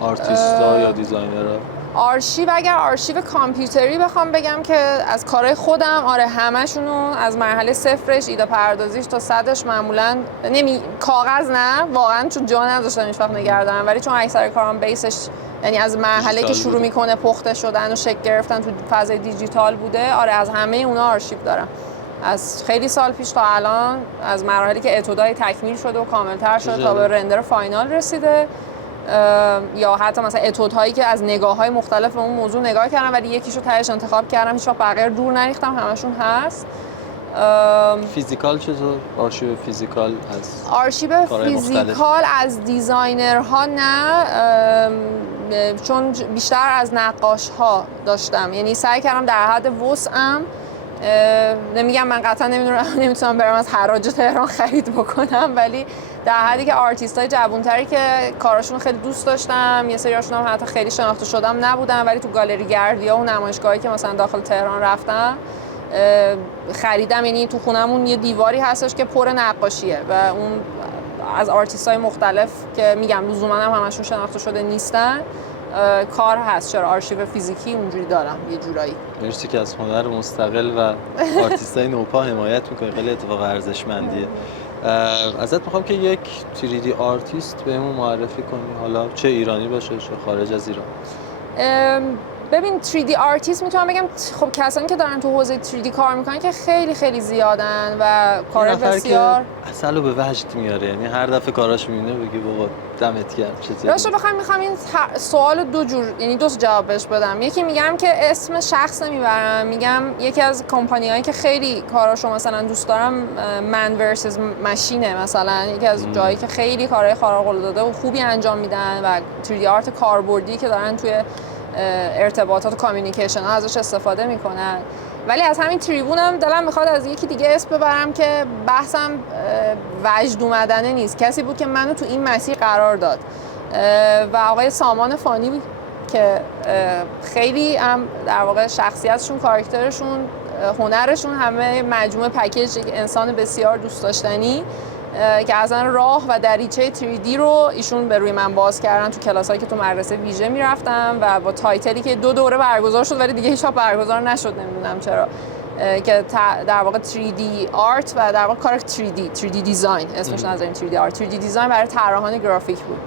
آرتیستا یا دیزاینرها؟ آرشیو، اگر آرشیو کامپیوتری بخوام بگم که از کارهای خودم، آره همشونو از مرحله صفرش، ایده پردازیش تا صدش معمولا کاغذ نه واقعا، چون جا نداشتم هیچ وقت نگه دارم، ولی چون اکثر کارام بیسش یعنی از مرحله که شروع میکنه پخته شدن و شکل گرفتن تو فضای دیجیتال بوده، آره از همه اونا آرشیو دارم. از خیلی سال پیش تا الان، از مراحلی که اتودای تکمیل شده و کاملتر شده تا به رندر فاینال رسیده، یا حتی مثلا اتودهایی که از نگاه‌های مختلف به اون موضوع نگاه کردم ولی یکیشو تهش انتخاب کردم، هیچ وقت بقیه دور نریختم، همشون هست. فیزیکال چطور؟ آرشیو فیزیکال هست؟ آرشیو کارهای فیزیکال از دیزاینرها نه، چون بیشتر از نقاش‌ها داشتم، یعنی سعی کردم در حد وسعم، نمیگم من قطعا نمیتونم برم از حراج تهران خرید بکنم، ولی در حدی که آرتیستای جوان‌تری که کاراشون خیلی دوست داشتم، یه سریاشون هم حتی خیلی شناخته شدم نبودن، ولی تو گالری گردیا و نمایشگاهی که مثلا داخل تهران رفتم خریدم. یعنی تو خونمون یه دیواری هستش که پر نقاشیه و اون از آرتیستای مختلف که میگم لزوما هم همشون شناخته شده نیستن کار هست. چرا آرشیو فیزیکی اونجوری دارم یه جورایی. مرسی که از هنر مستقل و آرتیستای نوپا حمایت میکنی، خیلی اتفاق ارزشمندیه. ازت میخوام که یک 3D آرتیست بهمون معرفی کنی، حالا چه ایرانی باشه چه خارج از ایران. ببین 3D آرتیست میتونم بگم خب کسانی که دارن تو حوزه 3D کار میکنن که خیلی خیلی زیادن و کار بسیار اصلا رو به وجد میاره، یعنی هر دفعه کاراش میبینه بگی بابا دمت گرم. چطوری؟ راستش بخوام میخوام این سوال دو جور، یعنی دو جواب بهش بدم. یکی میگم که اسم شخص نمیبرم، میگم یکی از کمپانیایی که خیلی کاراشو مثلا دوست دارم من ورسز ماشینه، مثلا یکی از جایی که خیلی کارهای خارق العاده و خوبی انجام میدن و 3D آرت کاربردی که دارن توی ارتباطات و کامیونیکیشن ها ازش استفاده میکنن. ولی از همین تریبونم دلم میخواد از یکی دیگه اسم ببرم که بحثم وجد اومدنه نیست، کسی بود که منو تو این مسیر قرار داد و آقای سامان فانی بود که خیلی هم در واقع شخصیتشون، کاراکترشون، هنرشون همه مجموعه پکیج یک انسان بسیار دوست داشتنی که اصلا راه و دریچه 3D رو ایشون به روی من باز کردن تو کلاسایی که تو مدرسه ویژه میرفتم و با تایتلی که 2 دوره برگزار شد ولی دیگه هیچ برگزار نشد، نمیدونم چرا، که در واقع 3D آرت و در واقع کار 3D دیزاین اسمش نذاریم 3D آرت، 3D دیزاین برای طراحان گرافیک بود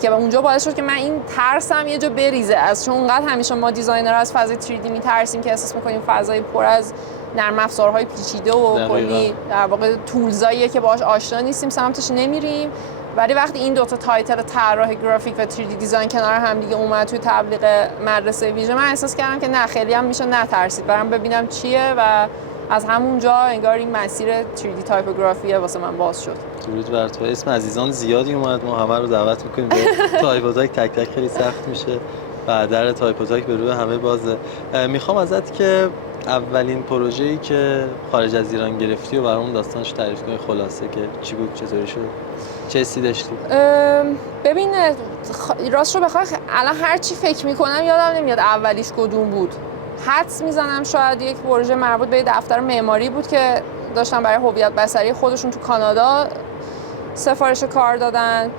که اونجا باعث شد که من این ترسم یه جا بریزه، از چون اونقدر همیشه ما دیزاینرها از فضای 3D میترسیم که احساس می‌کنیم فضای پر از نرم افزارهای پیچیده و کلی در واقع تولزاییه که باهاش آشنا نیستیم، سمتش نمیریم. ولی وقتی این دوتا تایتل طراح گرافیک و 3D دیزاین کنار هم دیگه اومد توی تبلیغ مدرسه ویژه، من احساس کردم که نه، خیلی هم میشه نترسید، برام ببینم چیه و از همونجا انگار این مسیر 3D تایپوگرافی واسه من باز شد. درود بر تو. اسم عزیزان زیادی اومد، ما همه رو دعوت می‌کنیم به تایپوتاک، تک تک خیلی سخت میشه و در تایپوتاک به روی همه بازه. میخوام ازت که اولین پروژه‌ای که خارج از ایران گرفتی و برامون داستانش تعریف کنی، خلاصه که چی بود، چطوری شد، چه حسی داشتی؟ ببین راست رو بخوای الان هر چی فکر میکنم یادم نمیاد اولیش کدوم بود. حدس میزنم شاید یک پروژه مربوط به دفتر معماری بود که داشتن برای هویت بصری خودشون تو کانادا سفارش کار دادن.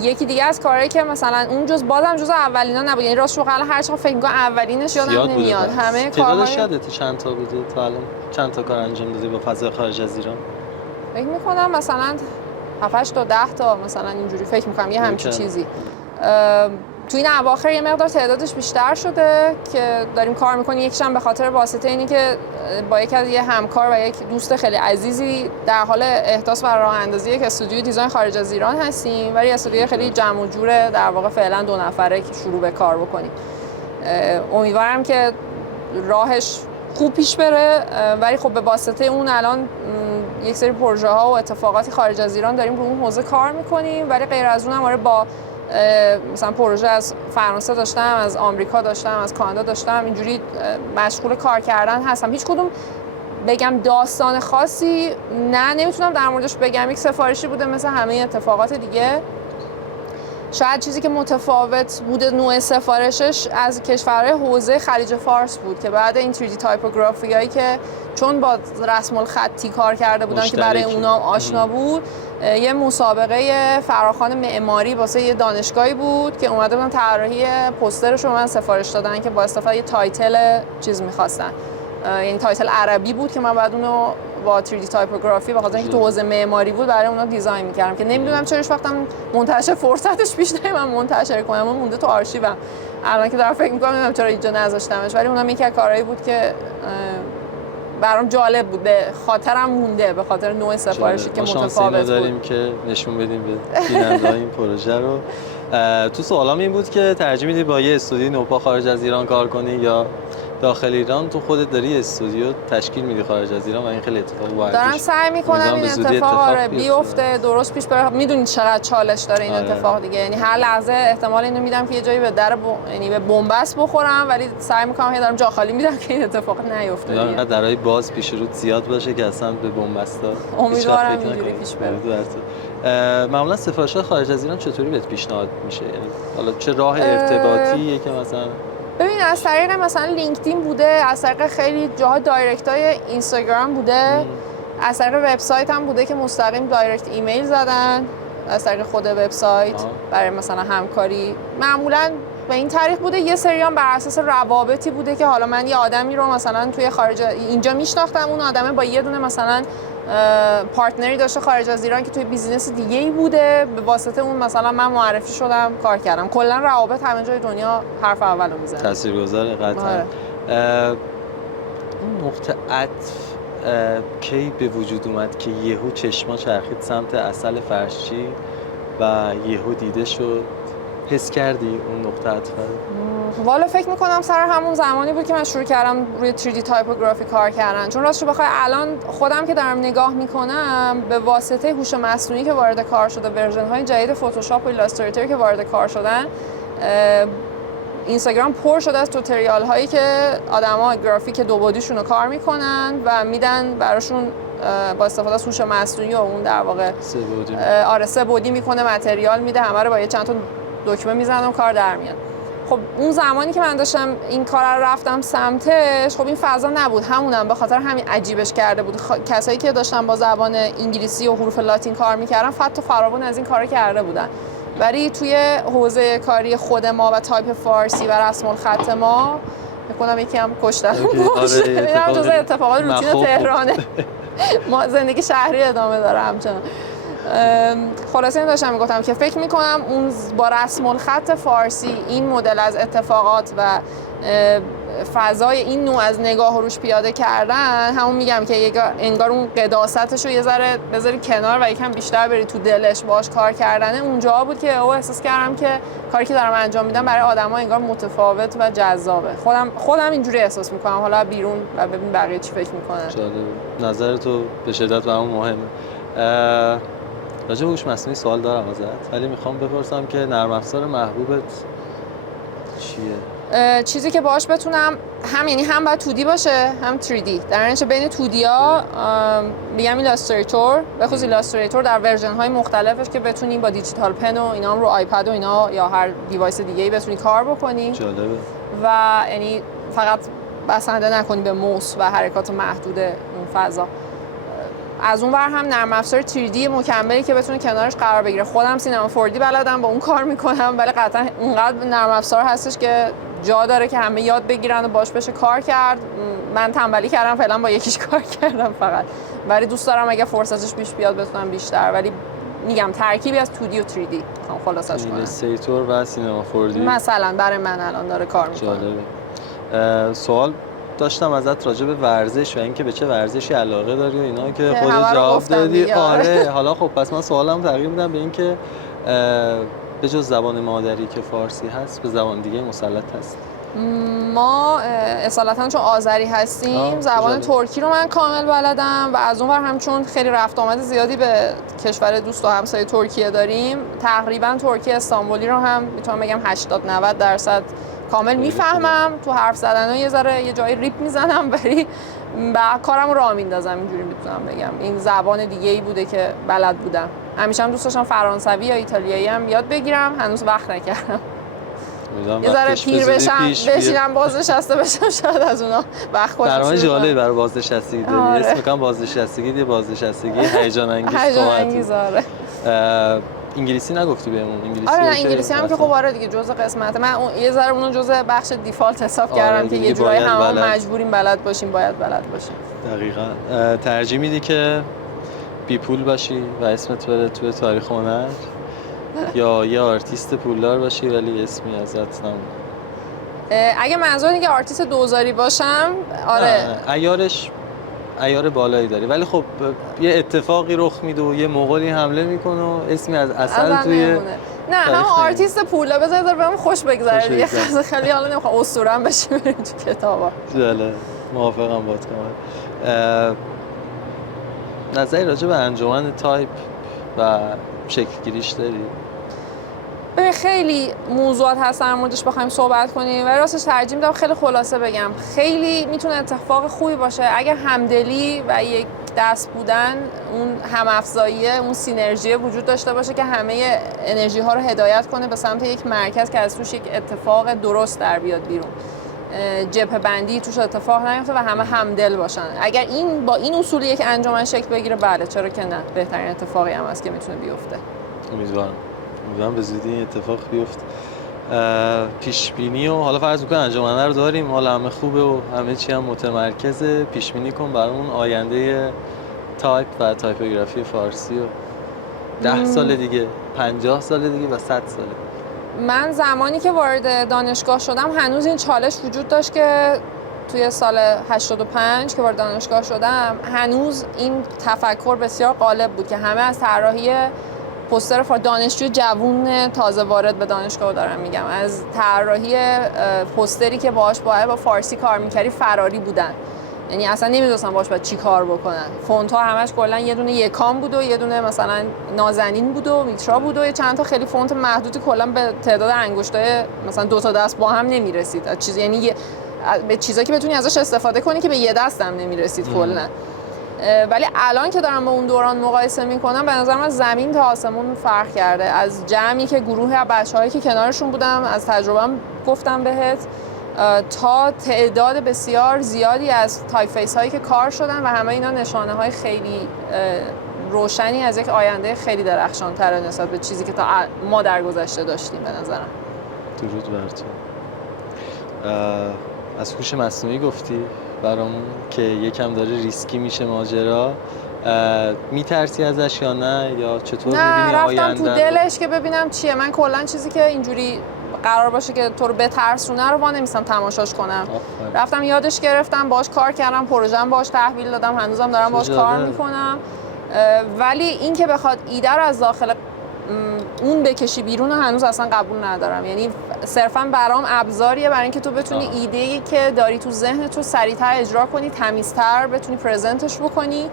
یکی دیگه از کارهایی که مثلا اون بازم جزء اولینا نبود، یعنی راستش واقعا هر چقدر فکر می‌کنم اولینش یادم نمیاد. همه کارهای یادت چند تا بوده تا الان؟ چند تا کار انجام دادی با فضای خارج از ایران؟ فکر می‌کنم مثلا 7 تا 10 تا مثلا اینجوری فکر می‌کنم، یه همچین چیزی. تو این اواخر یه مقدار تعدادش بیشتر شده که داریم کار میکنیم. یکیش هم به خاطر واسطه اینی که با یه همکار و یک دوست خیلی عزیزی در حال احداث و راه اندازی یک استودیوی دیزاین خارج از ایران هستیم، ولی استودیوی خیلی جمع و جوره، در واقع فعلا 2 نفره که شروع به کار بکنیم. امیدوارم که راهش خوب پیش بره، ولی خب به واسطه اون الان یک سری پروژه ها و اتفاقاتی خارج از ایران داریم رو اون حوزه کار میکنیم، ولی غیر از اونم آره با مثلا پروژه از فرانسه داشتم، از آمریکا داشتم، از کانادا داشتم، اینجوری مشغول کار کردن هستم. هیچ کدوم بگم داستان خاصی نمیتونم در موردش بگم. یک سفارشی بوده مثل همه اتفاقات دیگه. شاید چیزی که متفاوت بوده نوع سفارشش از کشورهای حوزه خلیج فارس بود که بعد این 3D تایپوگرافی هایی که چون با رسم الخطی کار کرده بودن که برای اونا آشنا بود، یه مسابقه فراخوان معماری واسه یه دانشگاهی بود که اومده بودن طراحی پوسترش رو من سفارش دادن که با استفاده یه تایتل چیز می‌خواستن، یعنی تایتل عربی بود که من بعد اونو با 3D تایپوگرافی به خاطر اینکه تو حوزه معماری بود برای اونا دیزاین می‌کردم که نمیدونم چرا هیچ وقتم منتشر فرصتش پیش نیومد من منتشر کنم، اون مونده تو آرشیوم. الان که دارم فکر می‌کنم نمیدونم چرا اینجا نذاشتمش، ولی اونم یکی از کارهایی بود که برام جالب بود، به خاطرم مونده به خاطر نوع سفارشی که متفاوت بود. داریم که نشون بدیم به بیننده‌ها این پروژه رو. تو سوالام این بود که ترجیح میدی با یه استودیوی نوپا خارج از ایران کار کنی یا داخل ایران تو خودت داری استودیو تشکیل میدی خارج از ایران و این خیلی اتفاق با دارم سعی میکنم این اتفاق بیفته، درست پیش بره. میدونید چقدر چالش داره این اتفاق دیگه، یعنی هر لحظه احتمال اینو میدم که یه جایی به در یعنی به بنبست بخورم، ولی سعی میکنم دارم جا خالی میدم که این اتفاق نیفته دیگه. انقدر درای باز پیش رو زیاد باشه که اصلا به بنبستا امیدوارم اینجوری پیش بره. معمولا سفارش‌های خارج از ایران چطوری بهت پیشنهاد میشه؟ یعنی حالا چه راه ارتباطیه که مثلا ببین از طریق مثلا لینکدین بوده، از طریق خیلی جاها دایرکت‌های اینستاگرام بوده، از طریق وبسایت هم بوده که مستقیم دایرکت ایمیل زدن از طریق خود وبسایت برای مثلا همکاری. معمولا به این طریق بوده. یه سری هم بر اساس روابطی بوده که حالا من یه آدمی رو مثلا توی خارج اینجا میشناختم، اون آدمه با یه دونه مثلا پارتنری داشته خارج از ایران که توی بیزینس دیگه‌ای بوده، به واسطه اون مثلا من معرفی شدم کار کردم. کلا روابط همه جای دنیا حرف اولو میزنه. تاثیرگذاره قطعا. اون نقطه عطف کی به وجود اومد که یهو چشما چرخید سمت عسل فرشچی و یهو دیده شد؟ حس کردی اون نقطه عطف؟ والا فکر میکنم سر همون زمانی بود که من شروع کردم روی 3D تایپوگرافی کار کردن، چون راستش بخوای الان خودم که دارم نگاه میکنم به واسطه هوش مصنوعی که وارد کار شده، ورژن های جدید فتوشاپ و ایلاستریتور که وارد کار شدن، اینستاگرام پر شده از توتوریال هایی که آدما گرافیک دو بعدیشون رو کار میکنن و میدن براشون با استفاده از هوش مصنوعی و اون در واقع سه بعدی میکنه، متریال میده، همه رو با یه چند تا دکمه میزنم کار در میاد. خب اون زمانی که من داشتم این کار رو رفتم سمتش، خب این فضا نبود، همونم به خاطر همین عجیبش کرده بود. کسایی که داشتن با زبان انگلیسی و حروف لاتین کار میکردن فت و فراوون از این کارا کرده بودن، ولی توی حوزه کاری خود ما و تایپ فارسی و رسم الخط ما میکنم یکی هم کشتن باشه. اینم جزء اتفاقات روتین تهرانه. ما زندگی شهری ادامه داره همچنان. خلاصه این داشتم میگفتم که فکر میکنم اون با رسم الخط فارسی این مدل از اتفاقات و فضای این نوع از نگاه روش پیاده کردن، همون میگم که انگار اون قداستش رو یه ذره بذاری کنار و یکم بیشتر بری تو دلش باش کار کردنه، اونجا بود که احساس کردم که کاری که دارم انجام میدم برای آدما انگار متفاوت و جذابه. خودم اینجوری احساس میکنم، حالا بیرون و ببین بقیه چی فکر میکنن. جالب. نظر تو به شدت برام مهمه. راجع به هوش مصنوعی سوال دارم ازت، ولی میخوام بپرسم که نرم افزار محبوبت چیه؟ چیزی که باهاش بتونم هم باید 2D باشه هم 3D. در نتیجه بین 2D ها میگم ایلاستریتور، به خصوص ایلاستریتور در ورژن های مختلفش که بتونی با دیجیتال پن و اینا هم رو آیپد و اینا یا هر دیوایس دیگه‌ای بتونی کار بکنی. جالبه. و یعنی فقط بسنده نکنی به موس و حرکات محدود اون فضا. از اون ور هم نرم افزار 3D مکملی که بتونه کنارش قرار بگیره. خودم سینما 4D بلدم، با اون کار میکنم، ولی قطعا اونقدر نرم افزار هستش که جا داره که همه یاد بگیرن و باش بشه کار کرد. من تنبلی کردم فعلا با یکیش کار کردم فقط، ولی دوست دارم اگه فرصتش پیش بیاد بتونم بیشتر، ولی میگم ترکیبی از 2D و 3D خلاصش کنم. ایلاستریتور و سینما 4D مثلا برای من الان داره کار میکنه. جالبه. سوال داشتم ازت راجع به ورزش و اینکه به چه ورزشی علاقه داری و اینا که خودت جواب دادی. آره. حالا خب پس من سوالم تغییر میدم به اینکه به جز زبان مادری که فارسی هست به زبان دیگه مسلط هست؟ ما اصالتا چون آذری هستیم زبان ترکی رو من کامل بلدم و از اون ور هم چون خیلی رفت آمد زیادی به کشور دوست و همسایه ترکیه داریم، تقریبا ترکی استانبولی رو هم میتونم بگم 80-90% کامل میفهمم. تو حرف زدن و یه جایی ریپ میزنم ولی کارم رو راه میندازم، اینجوری میتونم بگم. این زبان دیگه ای بوده که بلد بودم. همیشه هم دوست داشتم فرانسوی یا ایتالیایی هم یاد بگیرم، هنوز وقت نکردم. یه ذره پیر بشینم بازنشسته بشم، شاید از اونا وقت خوشم برنامه جالبی برای بازنشستگی داری. اسم میگم بازنشستگی، یه بازنشستگی هیجان انگیز. انگلیسی نگفتی بهمون؟ انگلیسی آره انگلیسی هم که خب آره دیگه جزء قسمت من یه ذره اونو جزء بخش دیفالت حساب کردم که یه جورایی همه مجبوریم بلد باشیم، باید بلد باشیم. دقیقاً. ترجیح میدی که بی پول باشی و اسمت بره توی تاریخ هنر یا یه آرتیست پولدار باشی ولی اسمی ازت نمونه؟ اگه منظور اینه که آرتیست دوزاری باشم، آره عیار بالایی داری، ولی خب یه اتفاقی رخ میده و یه مغولی حمله میکنه و اسمی از عسل توی نه هم آرتیست پوله بذار بهم خوش بگذره دیگه. خیلی حالا نمیخوام اسطوره هم بشیم بریم تو کتابا. جالب، موافقم باهات کامل. نظری راجع به انجمن تایپ و شکل گیریش داری؟ ببین خیلی موضوعات هست در موردش بخوایم صحبت کنیم ولی راستش ترجیح میدم خیلی خلاصه بگم. خیلی میتونه اتفاق خوبی باشه اگر همدلی و یک دست بودن، اون هم‌افزاییه، اون سینرژی وجود داشته باشه که همه انرژی ها رو هدایت کنه به سمت یک مرکز که از توش یک اتفاق درست در بیاد بیرون. جبهه بندی توش اتفاق نیفته و همه همدل باشن. اگر این با این اصول یک انجمن شکل بگیره، بله چرا که نه، بهترین اتفاقی هم هست که میتونه بیفته. امیدوارم به زودی این اتفاق بیفته. پیش بینی و حالا فرض می‌کنم انجمن رو داریم، حالا همه خوبه و همه چی هم متمرکزه. پیش بینی کن برامون آینده تایپ و تایپوگرافی فارسی و 10 سال دیگه، 50 سال دیگه و 100 سال. من زمانی که وارد دانشگاه شدم هنوز این چالش وجود داشت که توی سال 85 که وارد دانشگاه شدم هنوز این تفکر بسیار غالب بود که همه از طراحی پوستر دانشجوی جوون تازه وارد به دانشگاه دارم میگم، از طراحی پوستری که باهاش با فارسی کار میکردی فراری بودن. یعنی اصلا نمیدونستن باهاش باید چی کار بکنن. فونت ها همش کلا یه دونه یکام بود و یه دونه مثلا نازنین بود و میترا بود و چند تا خیلی فونت محدودی کلا به تعداد انگشتای مثلا 2 تا دست با هم نمیرسید. چیز یعنی به چیزایی که بتونی ازش استفاده کنی که به یه دست هم نمیرسید کلا. ولی الان که دارم با اون دوران مقایسه میکنم به نظر من زمین تا آسمون فرق کرده. از جمعی که گروه بچه‌هایی که کنارشون بودم، از تجربه‌ام گفتم بهت، تا تعداد بسیار زیادی از تایپ فیس هایی که کار شدن و همه اینا نشانه های خیلی روشنی از یک آینده خیلی درخشان تر نسبت به چیزی که تا ما در گذشته داشتیم به نظرم. درود بر تو. از هوش مصنوعی گفتی برامون که یکم داره ریسکی میشه ماجرا، میترسی ازش یا نه، یا چطور میبینی آینده؟ نه، رفتم تو دلش که ببینم چیه. من کلا چیزی که اینجوری قرار باشه که تو رو بترسونه رو وانمیستم تماشاش کنم. رفتم یادش گرفتم، باهاش کار کردم، پروژه‌ام باهاش تحویل دادم، هنوزم دارم باهاش کار میکنم. ولی این که بخواد ایده رو از داخل اون بکشی بیرون رو هنوز اصلا قبول ندارم. یعنی صرفا برام ابزاریه برای اینکه تو بتونی ایده‌ای که داری تو ذهنت رو سریع‌تر اجرا کنی، تمیزتر بتونی پرزنتش بکنی،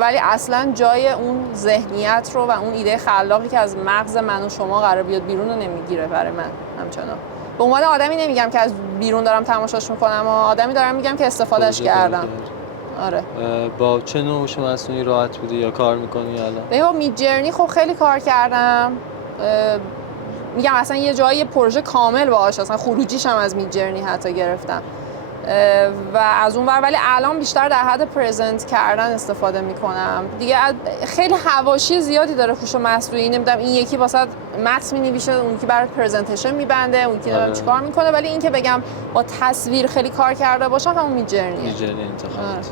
ولی اصلا جای اون ذهنیت رو و اون ایده خلاقی که از مغز من و شما قرار بیاد بیرون رو نمیگیره برای من. همچنان به عنوان آدمی نمیگم که از بیرون دارم تماشاش میکنم، آدمی دارم میگم که استفادهش کردم. آره. با چه نوع هوش مصنوعی راحت بودی یا کار میکنی الان؟ با میدجرنی خب خیلی کار کردم. میگم اصلا یه جایی پروژه کامل باهاش، اصلا خروجیش هم از میدجرنی حتی گرفتم و از اون ور. ولی الان بیشتر در حد پرزنت کردن استفاده میکنم دیگه. خیلی حواشی زیادی داره هوش مصنوعی. نمیدونم این یکی واسه متن مینویسه، اون یکی برات پرزنتیشن میبنده، اون یکی نمیدونم چیکار میکنه. ولی این که بگم با تصویر خیلی کار کرده باشم همون میدجرنیه. انتخابات.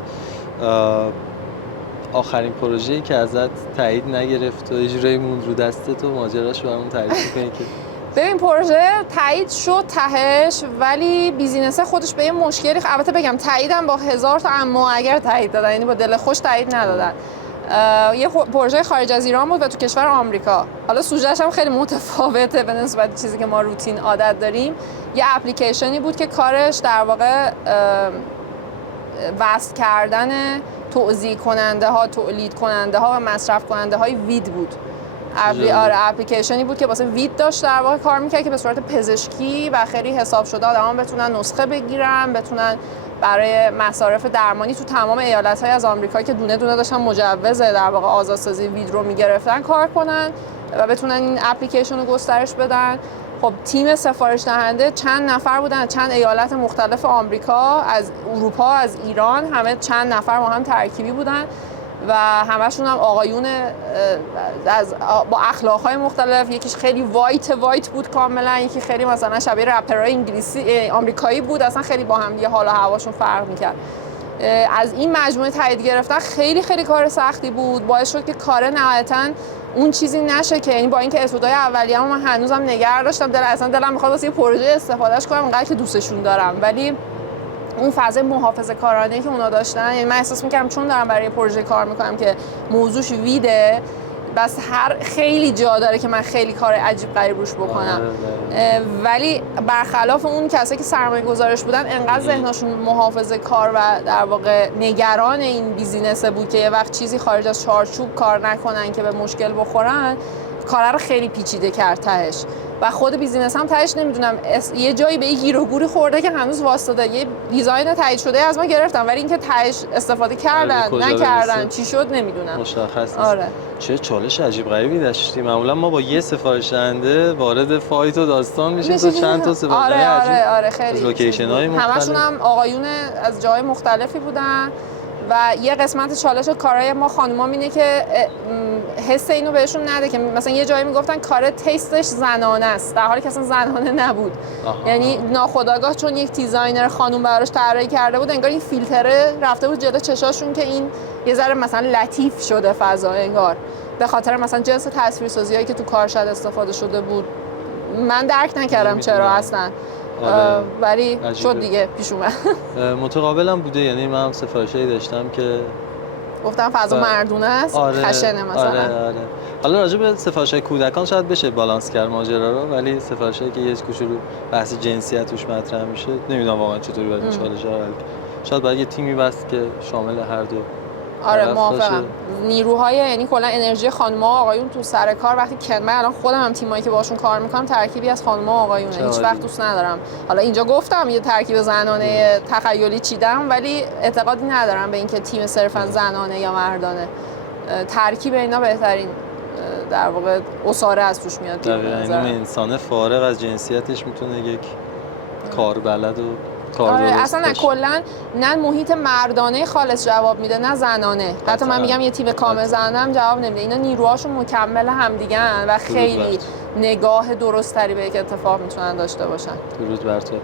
آخرین پروژه‌ای که ازت تایید نگرفت و اجرایی موند رو دستت و ماجراش برامون تعریف کنی که ببین پروژه تایید شد تهش، ولی بیزینس خودش به یه مشکلی، البته بگم تاییدم با 1000 تا اما اگر تایید دادن، یعنی با دل خوش تایید ندادن. یه پروژه خارج از ایران بود و تو کشور آمریکا. حالا سوژه‌اش هم خیلی متفاوته به نسبت چیزی که ما روتین عادت داریم. یه اپلیکیشنی بود که کارش در واقع وصل کردن توزیع کننده ها، تولید کننده ها و مصرف کننده های وید بود. اپلیکیشنی بود که واسه وید داشت در واقع کار میکرد که به صورت پزشکی و خیلی حساب شده آدما بتونن نسخه بگیرن، بتونن برای مصارف درمانی تو تمام ایالت‌های از آمریکا که دونه دونه داشتن مجوز در واقع آزادسازی وید رو میگرفتن کار کنن و بتونن این اپلیکیشن رو گسترش بدن. خب تیم سفارش دهنده چند نفر بودن، چند ایالت مختلف آمریکا، از اروپا، از ایران، همه چند نفر با هم ترکیبی بودن و همشون هم آقایون با اخلاق‌های مختلف. یکیش خیلی وایت بود کاملا، یکی خیلی مثلا شبیه رپرهای انگلیسی آمریکایی بود، اصلا خیلی با هم دیگه حال و هواشون فرق می‌کرد. از این مجموعه تایید گرفتن خیلی کار سختی بود، باعث شد که کار نهایتاً اون چیزی نشه که، یعنی با اینکه اسودای اولیه‌ام من هنوزم نگه داشتم، دلم می‌خواد واسه یه پروژه استفادهش کنم انقدر که دوستشون دارم، ولی اون فضای محافظه‌کارانه‌ای که اونا داشتن، یعنی من احساس می‌کردم چون دارم برای پروژه کار می‌کنم که موضوعش ویده، بس خیلی جا داره که من خیلی کار عجیب غریب روش بکنم. ولی برخلاف اون کسایی که سرمایه گذارش بودن انقدر ذهنشون محافظه کار و در واقع نگران این بیزینس بود که یه وقت چیزی خارج از چارچوب کار نکنن که به مشکل بخورن، کار رو خیلی پیچیده کرد تهش. و خود بیزینس هم تهش نمیدونم یه جایی به یه گیر و گوری خورده که هنوز واسطه یه دیزاین تایید شده از ما گرفتن، ولی اینکه تهش استفاده کردن نکردن چی شد نمیدونم. مشخص نیست. آره. چه چالش عجیب غریبی داشتی. معمولا ما با یه سفارش دهنده وارد فایت و داستان میشیم تا چند تا سفارش آره خیلی از لوکیشن‌های مختلف. همشون هم آقایون از جای مختلفی بودن و یه قسمت چالش کارهای ما خانوما اینه که حس اینو بهشون نده که مثلا یه جایی میگفتن کار تیستش زنانه است، در حالی که اصلا زنانه نبود. یعنی ناخودآگاه چون یک دیزاینر خانم براش طراحی کرده بود، انگار این فیلتره رفته بود جلو چشاشون که این یه ذره مثلا لطیف شده فضا، انگار به خاطر مثلا جنس تصویرسازیایی که تو کارشد استفاده شده بود. من درک نکردم چرا اصلا. ولی شد دیگه پیش اومد. متقابلم بوده، یعنی من هم سفارشایی داشتم که گفتم فضا مردونه است. خشنه مثلا. آره. حالا راجع به سفارش‌های کودکان شاید بشه بالانس کرد ماجرا رو، ولی سفارشایی که یه کوچولو بحث جنسیت توش مطرح میشه نمیدونم واقعا چطوری باید این چالش‌ها رو شاید باید یه تیمی بست که شامل هر دو. آره موافقم. نیروهای یعنی کلا انرژی خانم‌ها و آقایون تو سر کار وقتی من الان خودم هم تیمایی که باشون کار میکنم ترکیبی از خانم‌ها و آقایونه. هیچ وقت دوست ندارم. حالا اینجا گفتم یه ترکیب زنانه تخیلی چیدم، ولی اعتقادی ندارم به اینکه تیم صرفا زنانه یا مردانه. ترکیب اینا بهترین در واقع اساره از توش میاد. دقیقاً این انسان فارغ از جنسیتش میتونه یک کاربلد و آره اصلا کلا نه محیط مردانه خالص جواب میده نه زنانه. حتی من میگم یه تیم کامل زنانه هم جواب نمیده. اینا نیروهاشون مکمل همدیگه‌ان و خیلی نگاه درستری به یک اتفاق میتونن داشته باشن. درود بر تو.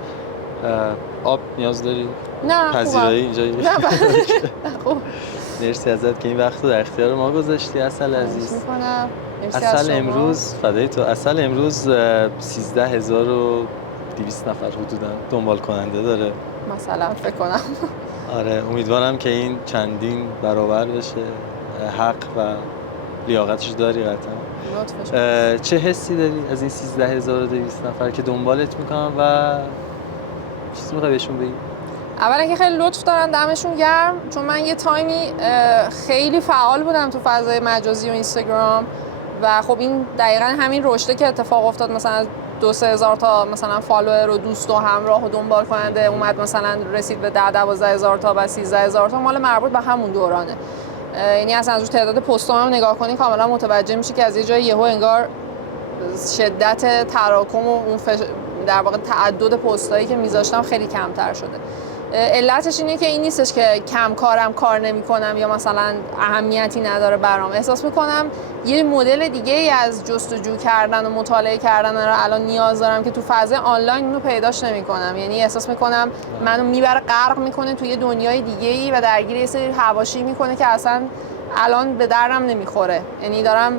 آب نیاز داری؟ نه پذیرایی اینجا؟ نه خوب. مرسی ازت که این وقت رو در اختیار ما گذاشتی عسل عزیز. عسل امروز فدای تو. عسل امروز 13200 نفر حدوداً دنبال کننده داره مثلا فکر کنم. آره امیدوارم که این چندین برابر بشه. حق و لیاقتش داری قطعا. چه حسی داری از این 13200 نفر که دنبالت میکنن و چیزی میخوای بهشون بگی؟ اولا که خیلی لطف دارن، دمشون گرم، چون من یه تایمی خیلی فعال بودم تو فضای مجازی و اینستاگرام و خب این دقیقاً همین رشته که اتفاق افتاد، مثلا 2-3 هزار تا مثلا فالوور و دوست و همراه و دنبال کننده اومد، مثلا رسید به 10-12 هزار تا و 13 هزار تا، مال مربوط به همون دورانه. یعنی اصلا از تعداد پست‌ها هم نگاه کنی کاملا متوجه میشی که از یه جای یهو انگار شدت تراکم و اون در واقع تعدد پستایی که میذاشتم خیلی کمتر شده. علتش اینه که این نیستش که کم کار نمی‌کنم یا مثلا اهمیتی نداره برام. احساس می‌کنم یه مدل دیگه ای از جستجو کردن و مطالعه کردن رو الان نیاز دارم که تو فضای آنلاین اونو پیداش نمی‌کنم. یعنی احساس می‌کنم منو میبره غرق می‌کنه توی دنیای دیگه‌ای و درگیر یه سری حواشی می‌کنه که اصلا الان به دردم نمی‌خوره. یعنی دارم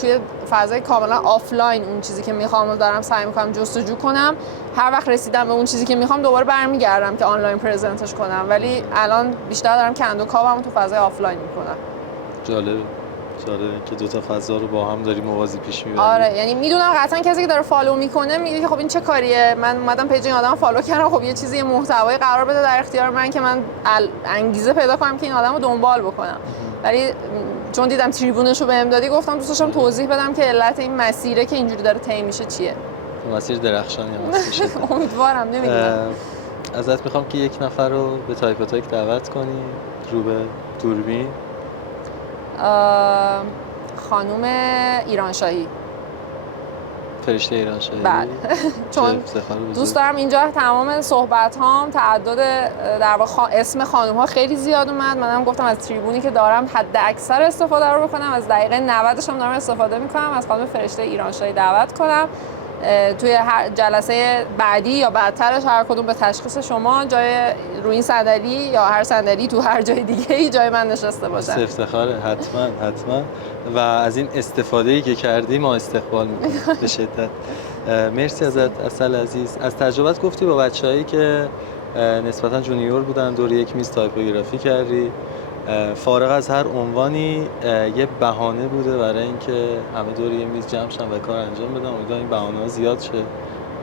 توی فضای کاملا آفلاین اون چیزی که میخوام رو دارم سعی میکنم جستجو کنم. هر وقت رسیدم به اون چیزی که میخوام دوباره برمیگردم که آنلاین پرزنتش کنم، ولی الان بیشتر دارم کند و کاوم تو فضای آفلاین میکنم. جالبه که دو تا فضا رو با هم داری موازی پیش میبری. آره یعنی میدونم قطعا کسی که داره فالو میکنه میگه که خب این چه کاریه، من اومدم پیج این آدمو فالو کردم، خب یه چیزی محتوایی قرار بده در اختیار من که من انگیزه پیدا کنم که این آدمو دنبال بکنم. ولی چون دیدم تریبونش رو بهم دادی گفتم دوست داشتم توضیح بدم که علت این مسیره که اینجوری داره طی میشه چیه. مسیر درخشانی هست. امیدوارم. نمیدونم. ازت میخوام که یک نفر رو به تایپ تایک دعوت کنی رو به دوربین. خانم ایرانشاهی. فرشته ایرانشاهی. بله. چون دوست دارم اینجا تمام صحبت هام تعدد در واقع اسم خانم ها خیلی زیاد اومد. منم گفتم از تریبونی که دارم حد اکثر استفاده رو بکنم، از دقیقه 90 هم دارم استفاده میکنم، از خانم فرشته ایرانشاهی دعوت کنم. توی هر جلسه بعدی یا بعدترش هر کدوم به تشخیص شما جای روی این صندلی یا هر صندلی تو هر جای دیگه ای جای من نشسته باشن. افتخاره. حتما و از این استفاده‌ای که کردی ما استقبال می‌کنیم به شدت. مرسی ازت عسل عزیز. از تجربت گفتی با بچه‌هایی که نسبتاً جونیور بودن دور یک میز تایپوگرافی کردی. فارغ از هر عنوانی یه بهانه بوده برای اینکه همه دور یه میز جمع شن و کار انجام بدن. امیدوارم این بهانه‌ها زیاد شه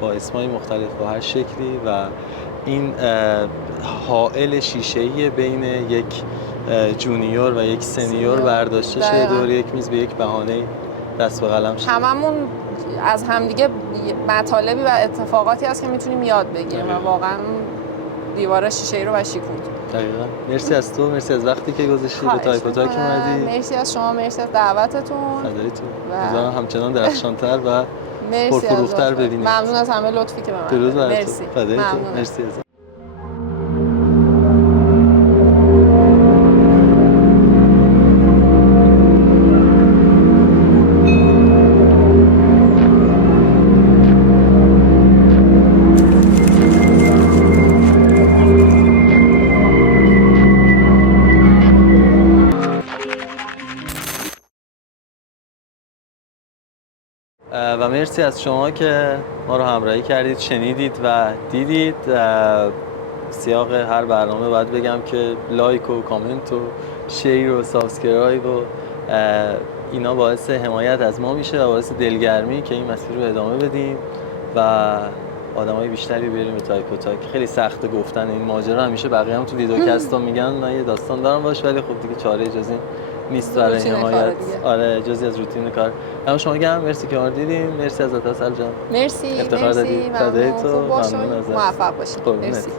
با اسمای مختلف با هر شکلی و این حائل شیشه‌ای بین یک جونیور و یک سنیور برداشته شه دور یک میز به یک بهانه دست به قلم شه. هممون از همدیگه مطالبی و اتفاقاتی هست که میتونیم یاد بگیریم و واقعا دیوار شیشه‌ای رو شکوند. دقیقاً. مرسی از تو، مرسی از وقتی که گذاشتی به تایپ و تاک اومدی. مرسی از شما، مرسی از دعوتتون. فدایتون. امیدوارم همچنان درخشان‌تر و پرفروختر ببینید. ممنون از همه لطفی که به من درود بر تو. مرسی. فدایتون. مرسی از و مرسی از شما که ما رو همراهی کردید، شنیدید و دیدید. سیاق هر برنامه باید بگم که لایک و کامنت و شیر و سابسکرایب و اینا باعث حمایت از ما میشه و باعث دلگرمی که این مسیر رو ادامه بدیم و آدمای بیشتری بیاریم به تایپ و تاک. خیلی سخته گفتن این ماجرا، همیشه بقیه هم تو ویدیوکست ها میگن من یه داستان دارم باش، ولی خب دیگه چاره جز این نیست برای حمایت. آره جزئی از روتین کار. اما شما گم مرسی که ما رو دیدین. مرسی از اتصال جان. مرسی. افتخار دادی. ممنون. خوب باشید. ممنون ازت. موفق باشید. مرسی.